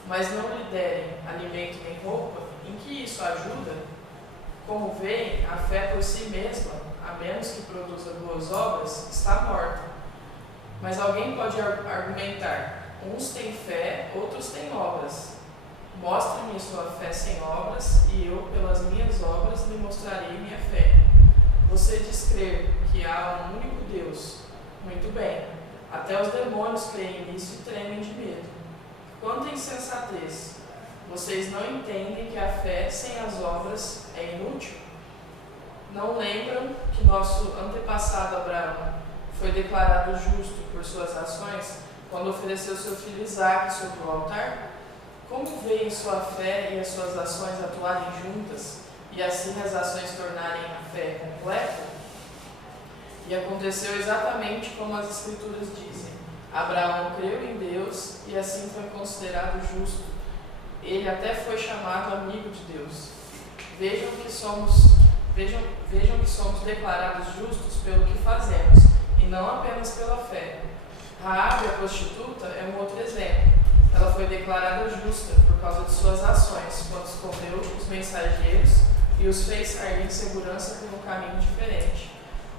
mas não lhe derem alimento nem roupa, em que isso ajuda? Como veem, a fé por si mesma, a menos que produza boas obras, está morta. Mas alguém pode argumentar, uns têm fé, outros têm obras. Mostre-me sua fé sem obras, e eu, pelas minhas obras, lhe mostrarei minha fé. Você diz crer que há um único Deus. Muito bem. Até os demônios creem nisso e tremem de medo. Quanto à insensatez, vocês não entendem que a fé sem as obras é inútil? Não lembram que nosso antepassado Abraão foi declarado justo por suas ações quando ofereceu seu filho Isaque sobre o altar? Como veem sua fé e as suas ações atuarem juntas, e assim as ações tornarem a fé completa? E aconteceu exatamente como as Escrituras dizem. Abraão creu em Deus e assim foi considerado justo. Ele até foi chamado amigo de Deus. Vejam que somos declarados justos pelo que fazemos, e não apenas pela fé. Raabe, a prostituta, é um outro exemplo. Ela foi declarada justa por causa de suas ações, quando escondeu os mensageiros e os fez sair em segurança por um caminho diferente.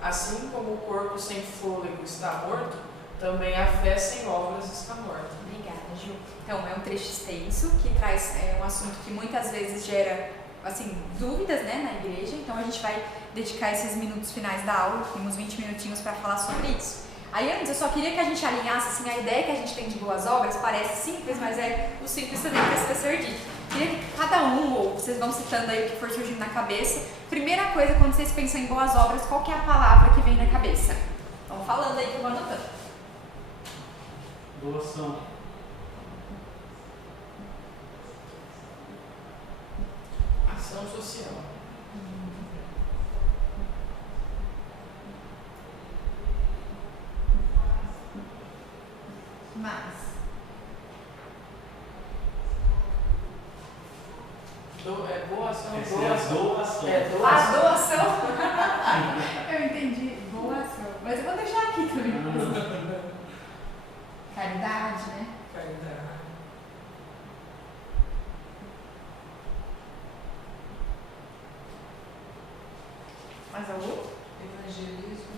Assim como o corpo sem fôlego está morto, também a fé sem obras está morta. Obrigada, Ju. Então, é um trecho extenso que traz um assunto que muitas vezes gera assim, dúvidas, né, na igreja. Então, a gente vai dedicar esses minutos finais da aula, uns 20 minutinhos, para falar sobre isso. Aí antes eu só queria que a gente alinhasse assim, a ideia que a gente tem de boas obras, parece simples, mas o simples também precisa ser dito. Queria que cada um, ou vocês vão citando aí o que for surgindo na cabeça, primeira coisa, quando vocês pensam em boas obras, qual que é a palavra que vem na cabeça? Vão falando aí que eu vou anotando. Doação. Ação social. Mas boa ação, Essa boa é a ação. doação. a doação. Eu entendi, boa ação. Mas eu vou deixar aqui também. Caridade, né? Caridade. Mais algum? Evangelismo.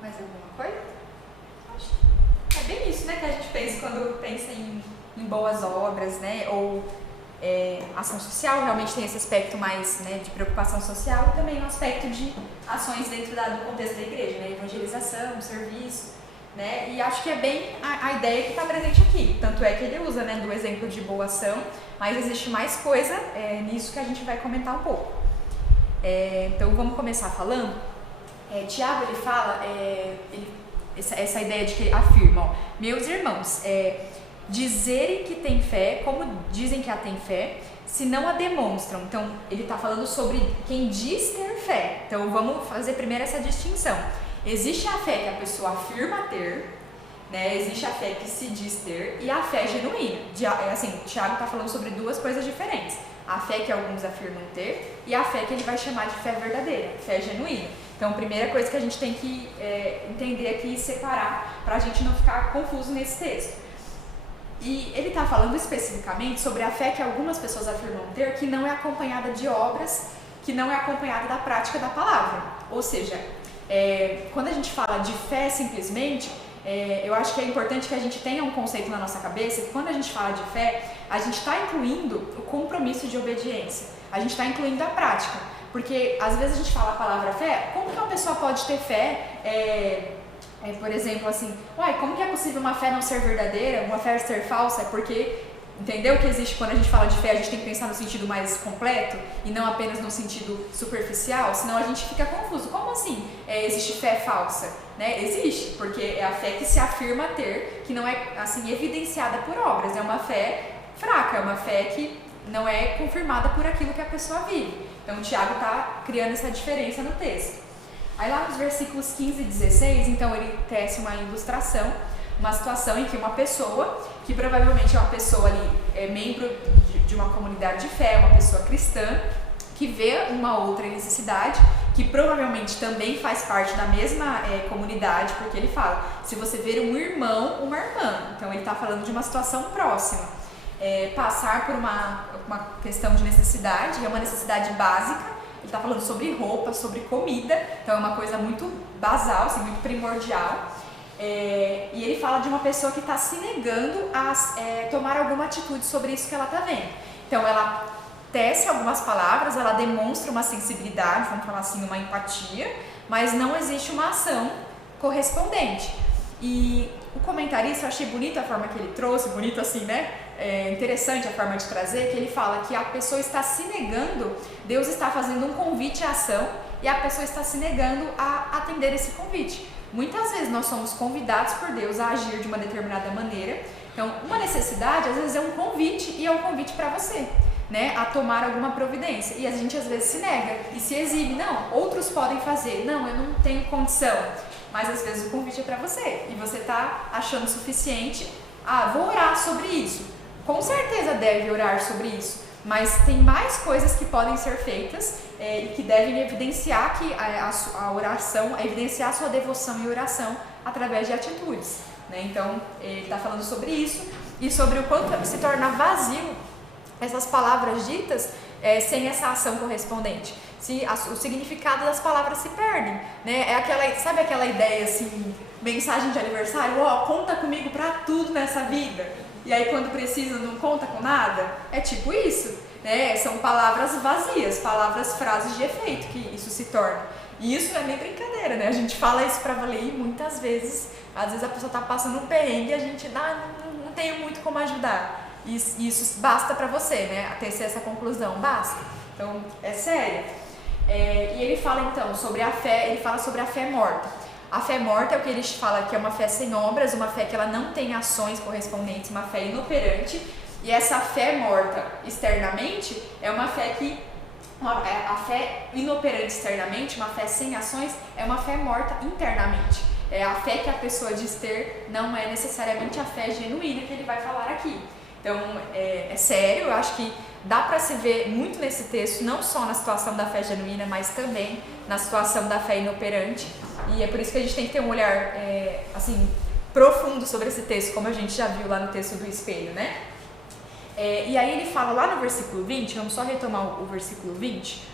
Mais alguma coisa? Acho que é bem isso, né, que a gente pensa quando pensa em boas obras, né, ou ação social, realmente tem esse aspecto mais, né, de preocupação social, e também um aspecto de ações dentro do contexto da igreja, né, evangelização, serviço, né, e acho que é bem a ideia que está presente aqui, tanto é que ele usa, né, do exemplo de boa ação, mas existe mais coisa nisso que a gente vai comentar um pouco. Então vamos começar falando. Tiago, ele fala essa ideia de que ele afirma, ó, meus irmãos, dizerem que tem fé, como dizem que a tem fé, se não a demonstram. Então, ele está falando sobre quem diz ter fé. Então, vamos fazer primeiro essa distinção. Existe a fé que a pessoa afirma ter, né? Existe a fé que se diz ter, e a fé genuína. Assim, Tiago está falando sobre duas coisas diferentes. A fé que alguns afirmam ter e a fé que ele vai chamar de fé verdadeira, fé genuína. Então, a primeira coisa que a gente tem que entender aqui e separar para a gente não ficar confuso nesse texto. E ele está falando especificamente sobre a fé que algumas pessoas afirmam ter, que não é acompanhada de obras, que não é acompanhada da prática da palavra. Ou seja, quando a gente fala de fé simplesmente, eu acho que é importante que a gente tenha um conceito na nossa cabeça, que quando a gente fala de fé, a gente está incluindo o compromisso de obediência, a gente está incluindo a prática, porque às vezes a gente fala a palavra fé, como que uma pessoa pode ter fé, por exemplo, assim, como que é possível uma fé não ser verdadeira, uma fé ser falsa? Porque, entendeu que existe, quando a gente fala de fé, a gente tem que pensar no sentido mais completo e não apenas no sentido superficial, senão a gente fica confuso. Como assim existe fé falsa? Né? Existe, porque é a fé que se afirma ter, que não é assim evidenciada por obras, é uma fé fraca, é uma fé que não é confirmada por aquilo que a pessoa vive. Então o Tiago está criando essa diferença no texto. Aí lá nos versículos 15 e 16, então ele tece uma ilustração, uma situação em que uma pessoa, que provavelmente é uma pessoa ali, membro de uma comunidade de fé, uma pessoa cristã, que vê uma outra necessidade, que provavelmente também faz parte da mesma comunidade, porque ele fala, se você ver um irmão, uma irmã, então ele está falando de uma situação próxima, passar por uma questão de necessidade, é uma necessidade básica. Ele está falando sobre roupa, sobre comida, então é uma coisa muito basal, assim, muito primordial. E ele fala de uma pessoa que está se negando a tomar alguma atitude sobre isso que ela está vendo. Então ela tece algumas palavras, ela demonstra uma sensibilidade, vamos falar assim, uma empatia, mas não existe uma ação correspondente. E o comentarista, eu achei bonita a forma que ele trouxe, bonito assim, né? Interessante a forma de trazer, que ele fala que a pessoa está se negando, Deus está fazendo um convite à ação e a pessoa está se negando a atender esse convite. Muitas vezes nós somos convidados por Deus a agir de uma determinada maneira. Então, uma necessidade às vezes é um convite e é um convite para você, né, a tomar alguma providência. E a gente às vezes se nega e se exibe. Não, outros podem fazer. Não, eu não tenho condição. Mas às vezes o convite é para você e você está achando suficiente. Vou orar sobre isso. Com certeza deve orar sobre isso, mas tem mais coisas que podem ser feitas e que devem evidenciar que a oração, evidenciar a sua devoção e oração através de atitudes, né? Então, ele está falando sobre isso e sobre o quanto se torna vazio essas palavras ditas sem essa ação correspondente. O significado das palavras se perdem, né? Sabe aquela ideia assim, mensagem de aniversário, conta comigo para tudo nessa vida. E aí quando precisa não conta com nada? É tipo isso, né? São palavras vazias, frases de efeito que isso se torna. E isso não é nem brincadeira, né? A gente fala isso pra valer e muitas vezes, às vezes a pessoa tá passando um perrengue e a gente não tenho muito como ajudar. E isso basta pra você, né? Ter essa conclusão, basta. Então, é sério. E ele fala então sobre a fé, ele fala sobre a fé morta. A fé morta é o que ele fala que é uma fé sem obras, uma fé que ela não tem ações correspondentes, uma fé inoperante. E essa fé morta externamente é uma fé a fé inoperante externamente, uma fé sem ações, é uma fé morta internamente. A fé que a pessoa diz ter não é necessariamente a fé genuína que ele vai falar aqui. Então, é sério, eu acho que dá para se ver muito nesse texto, não só na situação da fé genuína, mas também na situação da fé inoperante. E é por isso que a gente tem que ter um olhar assim, profundo sobre esse texto, como a gente já viu lá no texto do espelho, né? E aí ele fala lá no versículo 20, vamos só retomar o versículo 20,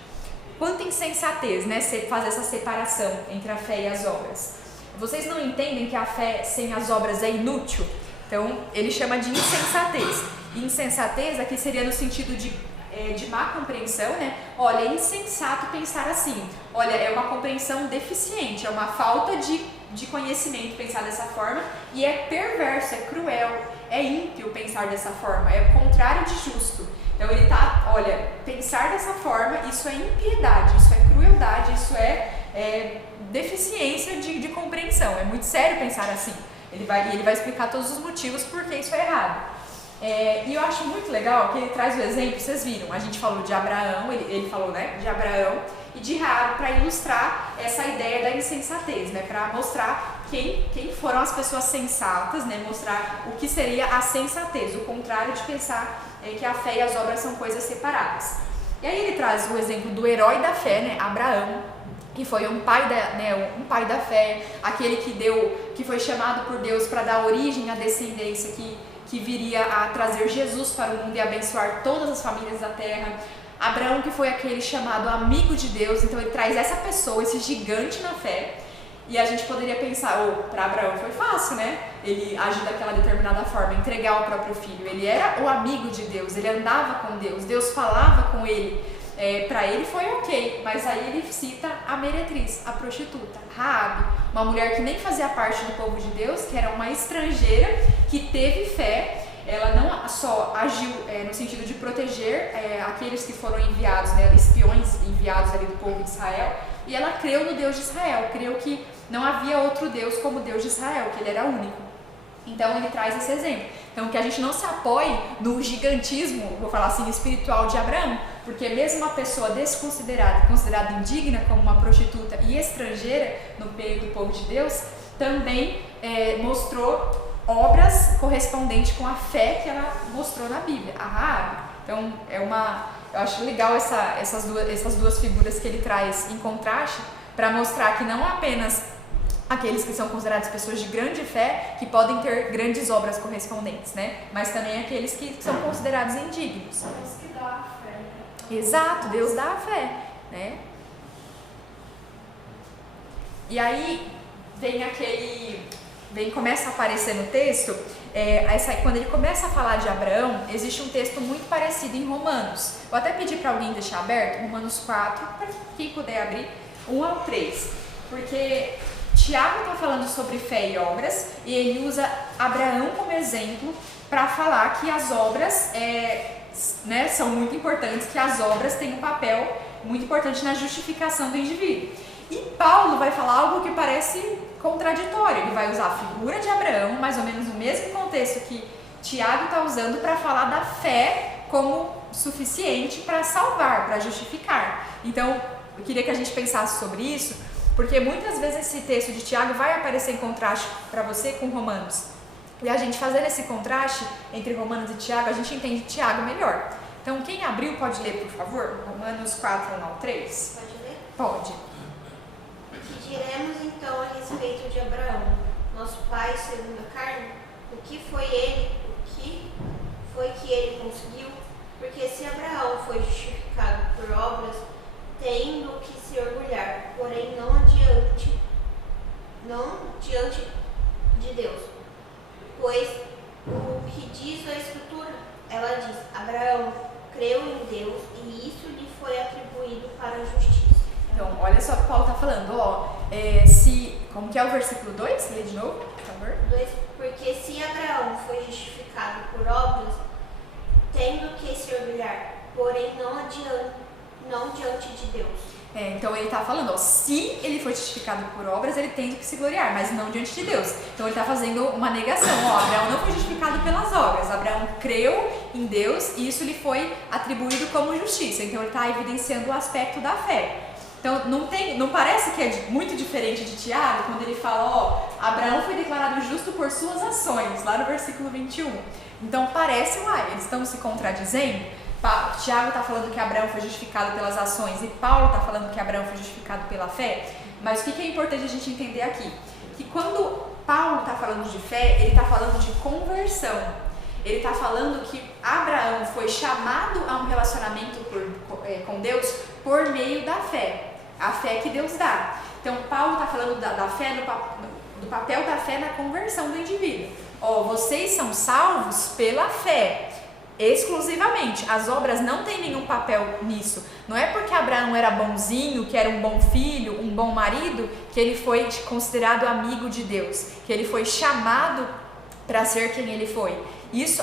quanto insensatez, né, fazer essa separação entre a fé e as obras. Vocês não entendem que a fé sem as obras é inútil? Então, ele chama de insensatez. E insensatez aqui seria no sentido de má compreensão, né? Olha, é insensato pensar assim. Olha, é uma compreensão deficiente, é uma falta de conhecimento pensar dessa forma. E é perverso, é cruel, é ímpio pensar dessa forma, é o contrário de justo. Então ele tá, olha, pensar dessa forma, isso é impiedade, isso é crueldade, isso é deficiência de compreensão. É muito sério pensar assim. Ele vai explicar todos os motivos por que isso é errado. E eu acho muito legal que ele traz o exemplo, vocês viram, a gente falou de Abraão, ele falou, né, de Abraão e de Raabe para ilustrar essa ideia da insensatez, né, para mostrar quem foram as pessoas sensatas, né, mostrar o que seria a sensatez, o contrário de pensar que a fé e as obras são coisas separadas. E aí ele traz o exemplo do herói da fé, né, Abraão, que foi um pai da fé, aquele que foi chamado por Deus para dar origem à descendência que viria a trazer Jesus para o mundo e abençoar todas as famílias da terra. Abraão, que foi aquele chamado amigo de Deus, então ele traz essa pessoa, esse gigante na fé. E a gente poderia pensar, para Abraão foi fácil, né? Ele agir daquela determinada forma, entregar o próprio filho. Ele era o amigo de Deus, ele andava com Deus, Deus falava com ele. Para ele foi ok, mas aí ele cita a meretriz, a prostituta, Raabe, uma mulher que nem fazia parte do povo de Deus, que era uma estrangeira, que teve fé. Ela não só agiu no sentido de proteger aqueles que foram enviados, né, espiões enviados ali do povo de Israel, e ela creu no Deus de Israel, creu que não havia outro Deus como o Deus de Israel, que ele era único. Então ele traz esse exemplo. Então que a gente não se apoie no gigantismo, vou falar assim, espiritual de Abraão, porque mesmo uma pessoa considerada indigna como uma prostituta e estrangeira no meio do povo de Deus, também mostrou obras correspondentes com a fé que ela mostrou na Bíblia, a Raabe. Então eu acho legal essas duas figuras que ele traz em contraste, para mostrar que não apenas aqueles que são considerados pessoas de grande fé, que podem ter grandes obras correspondentes, né? Mas também aqueles que são considerados indignos. Deus que dá a fé. Exato, Deus dá a fé, né? E aí começa a aparecer no texto, quando ele começa a falar de Abraão, existe um texto muito parecido em Romanos. Vou até pedir para alguém deixar aberto, Romanos 4, para quem puder abrir, 1 ao 3, porque Tiago está falando sobre fé e obras, e ele usa Abraão como exemplo para falar que as obras são muito importantes, que as obras têm um papel muito importante na justificação do indivíduo. E Paulo vai falar algo que parece contraditório, ele vai usar a figura de Abraão, mais ou menos no mesmo contexto que Tiago está usando para falar da fé como suficiente para salvar, para justificar. Então, eu queria que a gente pensasse sobre isso, porque muitas vezes esse texto de Tiago vai aparecer em contraste para você com Romanos. E a gente fazendo esse contraste entre Romanos e Tiago, a gente entende Tiago melhor. Então, quem abriu pode ler, por favor, Romanos 4, 1 ao 3? Pode ler? Pode. Que diremos então a respeito de Abraão, nosso pai segundo a carne? O que foi que ele conseguiu? Porque se Abraão foi justificado por obras, tendo que se orgulhar, porém não diante de Deus. Pois o que diz a Escritura? Ela diz, Abraão creu em Deus e isso lhe foi atribuído para a justiça. Então, olha só o que Paulo está falando, como que é o versículo 2? Lê de novo, por favor. 2. Porque se Abraão foi justificado por obras, tendo que se orgulhar, porém não diante de Deus. Então ele está falando, se ele foi justificado por obras, ele tem que se gloriar, mas não diante de Deus. Então ele está fazendo uma negação, Abraão não foi justificado pelas obras, Abraão creu em Deus e isso lhe foi atribuído como justiça. Então ele está evidenciando o aspecto da fé. Então não parece que é muito diferente de Tiago, quando ele fala, Abraão foi declarado justo por suas ações, lá no versículo 21. Então parece, eles estão se contradizendo? Tiago está falando que Abraão foi justificado pelas ações e Paulo está falando que Abraão foi justificado pela fé, mas o que é importante a gente entender aqui? Que quando Paulo está falando de fé, ele está falando de conversão. Ele está falando que Abraão foi chamado a um relacionamento com Deus por meio da fé, a fé que Deus dá. Então Paulo está falando da fé, do papel da fé na conversão do indivíduo. Vocês são salvos pela fé. Exclusivamente, as obras não têm nenhum papel nisso. Não é porque Abraão era bonzinho, que era um bom filho, um bom marido, que ele foi considerado amigo de Deus, que ele foi chamado para ser quem ele foi.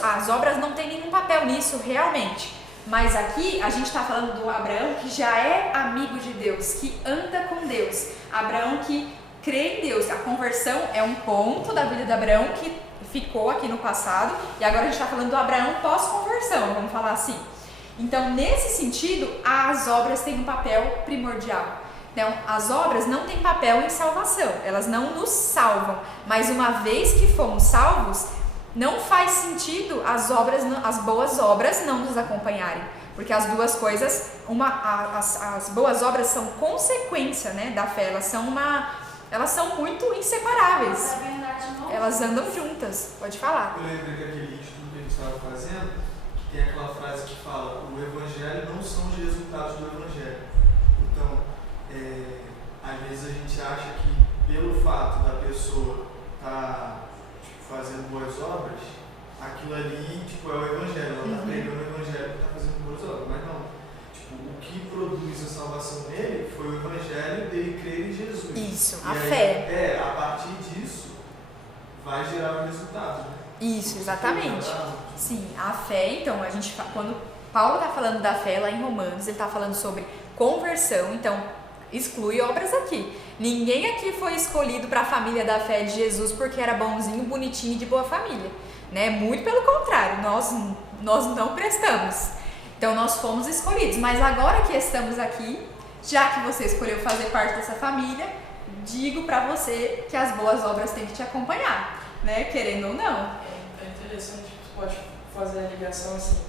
As obras não têm nenhum papel nisso realmente. Mas aqui a gente está falando do Abraão que já é amigo de Deus, que anda com Deus. Abraão que crê em Deus. A conversão é um ponto da vida de Abraão que ficou aqui no passado, e agora a gente está falando do Abraão pós-conversão, vamos falar assim. Então, nesse sentido, as obras têm um papel primordial. Então, as obras não têm papel em salvação, elas não nos salvam, mas uma vez que fomos salvos, não faz sentido as boas obras não nos acompanharem. Porque as duas coisas, as boas obras são consequência, né, da fé, elas são muito inseparáveis. Elas andam juntas. Pode falar. Eu lembro que aquele estudo que a gente estava fazendo, que tem aquela frase que fala: o evangelho não são os resultados do evangelho. Então, às vezes a gente acha que pelo fato da pessoa estar fazendo boas obras, aquilo ali é o evangelho, ela está pregando o evangelho e está fazendo boas obras, mas não. O que produz a salvação nele foi o evangelho dele crer em Jesus. Isso, e a aí, fé. A partir disso vai gerar o resultado, né? Isso, exatamente. Sim, a fé, então, quando Paulo está falando da fé lá em Romanos, ele está falando sobre conversão, então exclui obras aqui. Ninguém aqui foi escolhido para a família da fé de Jesus porque era bonzinho, bonitinho e de boa família, né? Muito pelo contrário, nós não prestamos. Então nós fomos escolhidos, mas agora que estamos aqui, já que você escolheu fazer parte dessa família, digo para você que as boas obras têm que te acompanhar, né? Querendo ou não. É interessante que você pode fazer a ligação assim.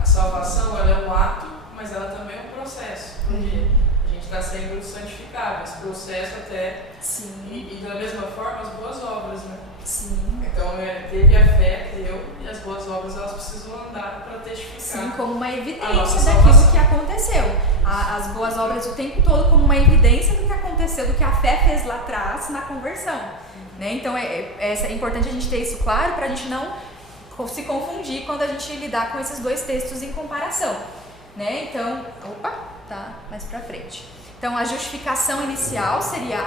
A salvação, ela é um ato, mas ela também é um processo. Porque a gente está sendo santificado, esse processo até. Sim. E da mesma forma as boas obras, né? Sim. Então teve a fé, creu, e as boas obras elas precisam andar para testificar. Sim, como uma evidência daquilo que aconteceu. As boas obras o tempo todo como uma evidência do que aconteceu, do que a fé fez lá atrás na conversão. Né? Então é importante a gente ter isso claro para a gente não se confundir quando a gente lidar com esses dois textos em comparação. Né? Então, tá mais para frente. Então, a justificação inicial seria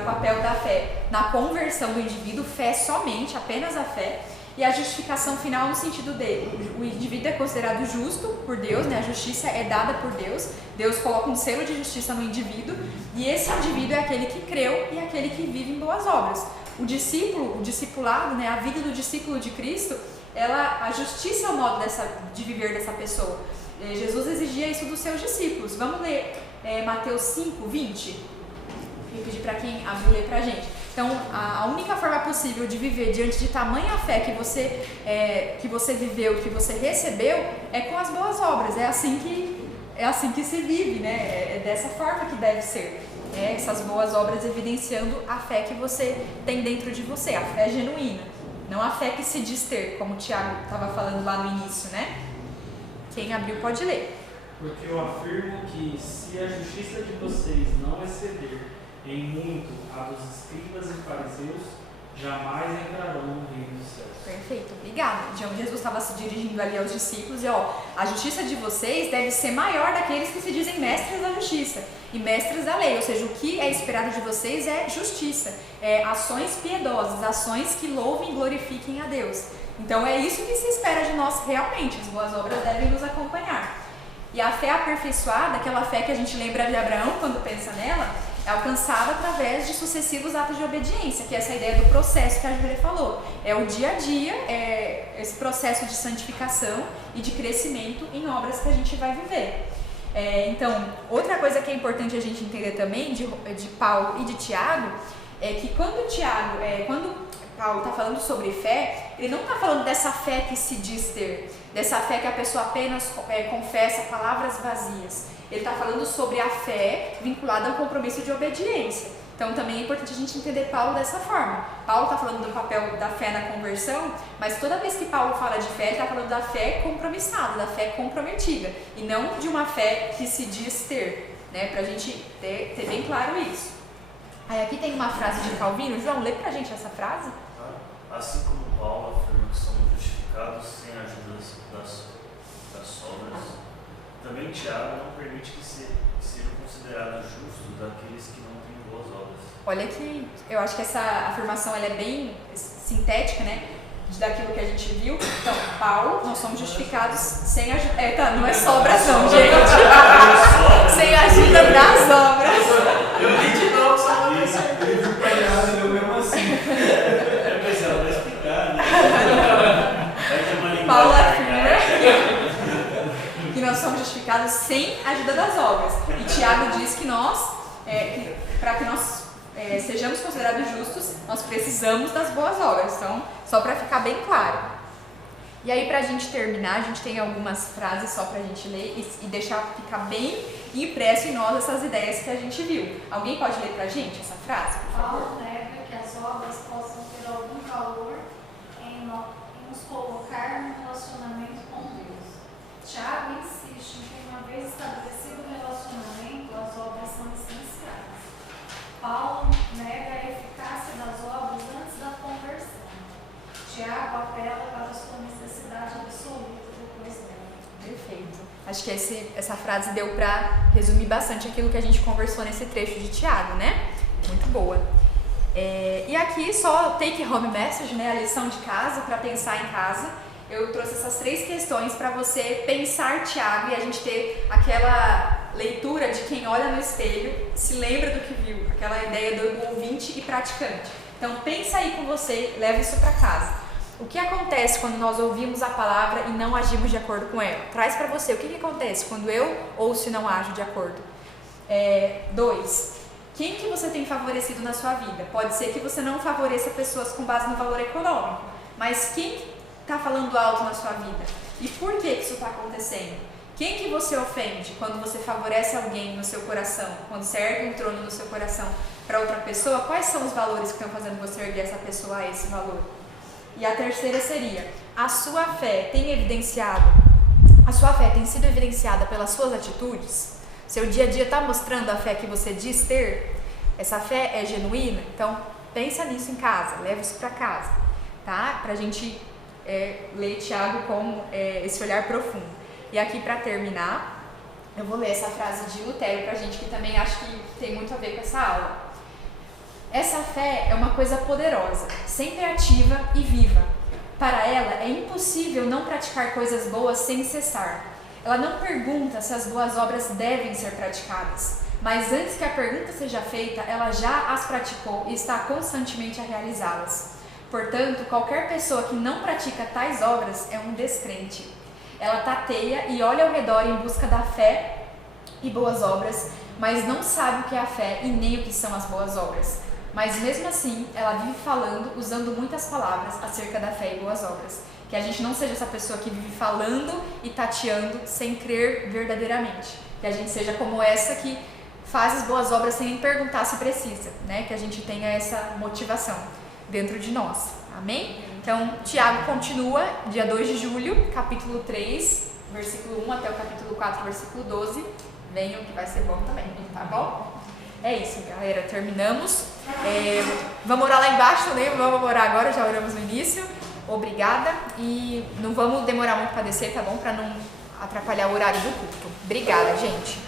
o papel da fé na conversão do indivíduo, fé somente, apenas a fé, e a justificação final no sentido dele. O indivíduo é considerado justo por Deus, né? A justiça é dada por Deus, Deus coloca um selo de justiça no indivíduo, e esse indivíduo é aquele que creu e aquele que vive em boas obras. O discipulado, né? A vida do discípulo de Cristo, a justiça é o modo de viver dessa pessoa. Jesus exigia isso dos seus discípulos. Vamos ler Mateus 5, 20. Vou pedir para quem abriu ler para a gente. Então, a única forma possível de viver diante de tamanha fé que você viveu, que você recebeu, é com as boas obras. É assim que se vive, né? É dessa forma que deve ser. Essas boas obras evidenciando a fé que você tem dentro de você, a fé genuína. Não a fé que se diz ter, como o Tiago estava falando lá no início, né? Quem abriu pode ler. Porque eu afirmo que se a justiça de vocês não exceder em muito a dos escribas e fariseus, jamais entrarão no reino dos céus. Perfeito, obrigada. Então, Jesus estava se dirigindo ali aos discípulos e a justiça de vocês deve ser maior daqueles que se dizem mestres da justiça e mestres da lei, ou seja, o que é esperado de vocês é justiça, ações piedosas, ações que louvem e glorifiquem a Deus. Então é isso que se espera de nós realmente, as boas obras devem nos acompanhar. E a fé aperfeiçoada, aquela fé que a gente lembra de Abraão quando pensa nela, é alcançada através de sucessivos atos de obediência, que é essa ideia do processo que a Júlia falou. É o dia a dia, esse processo de santificação e de crescimento em obras que a gente vai viver. Então, outra coisa que é importante a gente entender também de Paulo e de Tiago, é que quando Paulo está falando sobre fé, ele não está falando dessa fé que se diz ter, dessa fé que a pessoa apenas confessa palavras vazias. Ele está falando sobre a fé vinculada ao compromisso de obediência. Então também é importante a gente entender Paulo dessa forma. Paulo está falando do papel da fé na conversão, mas toda vez que Paulo fala de fé, ele está falando da fé compromissada, da fé comprometida, e não de uma fé que se diz ter, né? Para a gente ter bem claro isso. Aí aqui tem uma frase de Calvino. João, lê pra gente essa frase. Assim como Paulo afirma que somos justificados sem a ajuda das obras, também Tiago não permite que sejam considerados justos daqueles que não têm boas obras. Olha que eu acho que essa afirmação ela é bem sintética, né? Daquilo que a gente viu. Então, Paulo, nós somos justificados sem ajuda. Não é sobras não, gente. Sem ajuda das obras. Eu li de novo só pra isso. Ele viu pra errado, deu mesmo assim. Eu pensei, ela vai explicar, né? Vai ter uma Paulo linguagem afirma que nós somos justificados sem a ajuda das obras. E Tiago diz que para que nós sejamos considerados justos, nós precisamos das boas obras. Então, só para ficar bem claro. E aí, pra gente terminar, a gente tem algumas frases só pra gente ler e deixar ficar bem impresso em nós essas ideias que a gente viu. Alguém pode ler pra gente essa frase, por favor? Paulo nega que as obras possam ter algum valor em nos colocar num relacionamento com Deus. Tiago insiste em que, uma vez estabelecido o relacionamento, as obras são essenciais. Paulo nega a eficácia das obras antes da conversão. Tiago apela para a sua necessidade absoluta depois dela. Perfeito. Acho que essa frase deu para resumir bastante aquilo que a gente conversou nesse trecho de Tiago, né? Muito boa. E aqui só take home message, né? A lição de casa, para pensar em casa. Eu trouxe essas 3 questões para você pensar Tiago e a gente ter aquela leitura de quem olha no espelho, se lembra do que viu, aquela ideia do ouvinte e praticante. Então pensa aí com você, leva isso para casa. O que acontece quando nós ouvimos a palavra e não agimos de acordo com ela? Traz para você, o que acontece quando eu ouço e não ajo de acordo? 2. Quem que você tem favorecido na sua vida? Pode ser que você não favoreça pessoas com base no valor econômico, mas quem está falando alto na sua vida? E por que isso está acontecendo? Quem que você ofende quando você favorece alguém no seu coração? Quando você ergue um trono no seu coração para outra pessoa? Quais são os valores que estão fazendo você erguer essa pessoa a esse valor? E a terceira seria, a sua fé tem sido evidenciada pelas suas atitudes? Seu dia a dia está mostrando a fé que você diz ter? Essa fé é genuína? Então, pensa nisso em casa, leva isso para casa, tá? Pra gente ler Tiago com esse olhar profundo. E aqui, para terminar, eu vou ler essa frase de Lutero pra gente, que também acho que tem muito a ver com essa aula. Essa fé é uma coisa poderosa, sempre ativa e viva. Para ela, é impossível não praticar coisas boas sem cessar. Ela não pergunta se as boas obras devem ser praticadas, mas antes que a pergunta seja feita, ela já as praticou e está constantemente a realizá-las. Portanto, qualquer pessoa que não pratica tais obras é um descrente. Ela tateia e olha ao redor em busca da fé e boas obras, mas não sabe o que é a fé e nem o que são as boas obras. Mas mesmo assim, ela vive falando, usando muitas palavras acerca da fé e boas obras. Que a gente não seja essa pessoa que vive falando e tateando sem crer verdadeiramente. Que a gente seja como essa que faz as boas obras sem nem perguntar se precisa, né? Que a gente tenha essa motivação dentro de nós. Amém? Então, Tiago continua, dia 2 de julho, capítulo 3, versículo 1 até o capítulo 4, versículo 12. Venham que vai ser bom também, tá bom? É isso, galera, terminamos. Vamos orar lá embaixo, né? Vamos orar agora, já oramos no início. Obrigada e não vamos demorar muito para descer, tá bom? Para não atrapalhar o horário do culto. Obrigada, gente.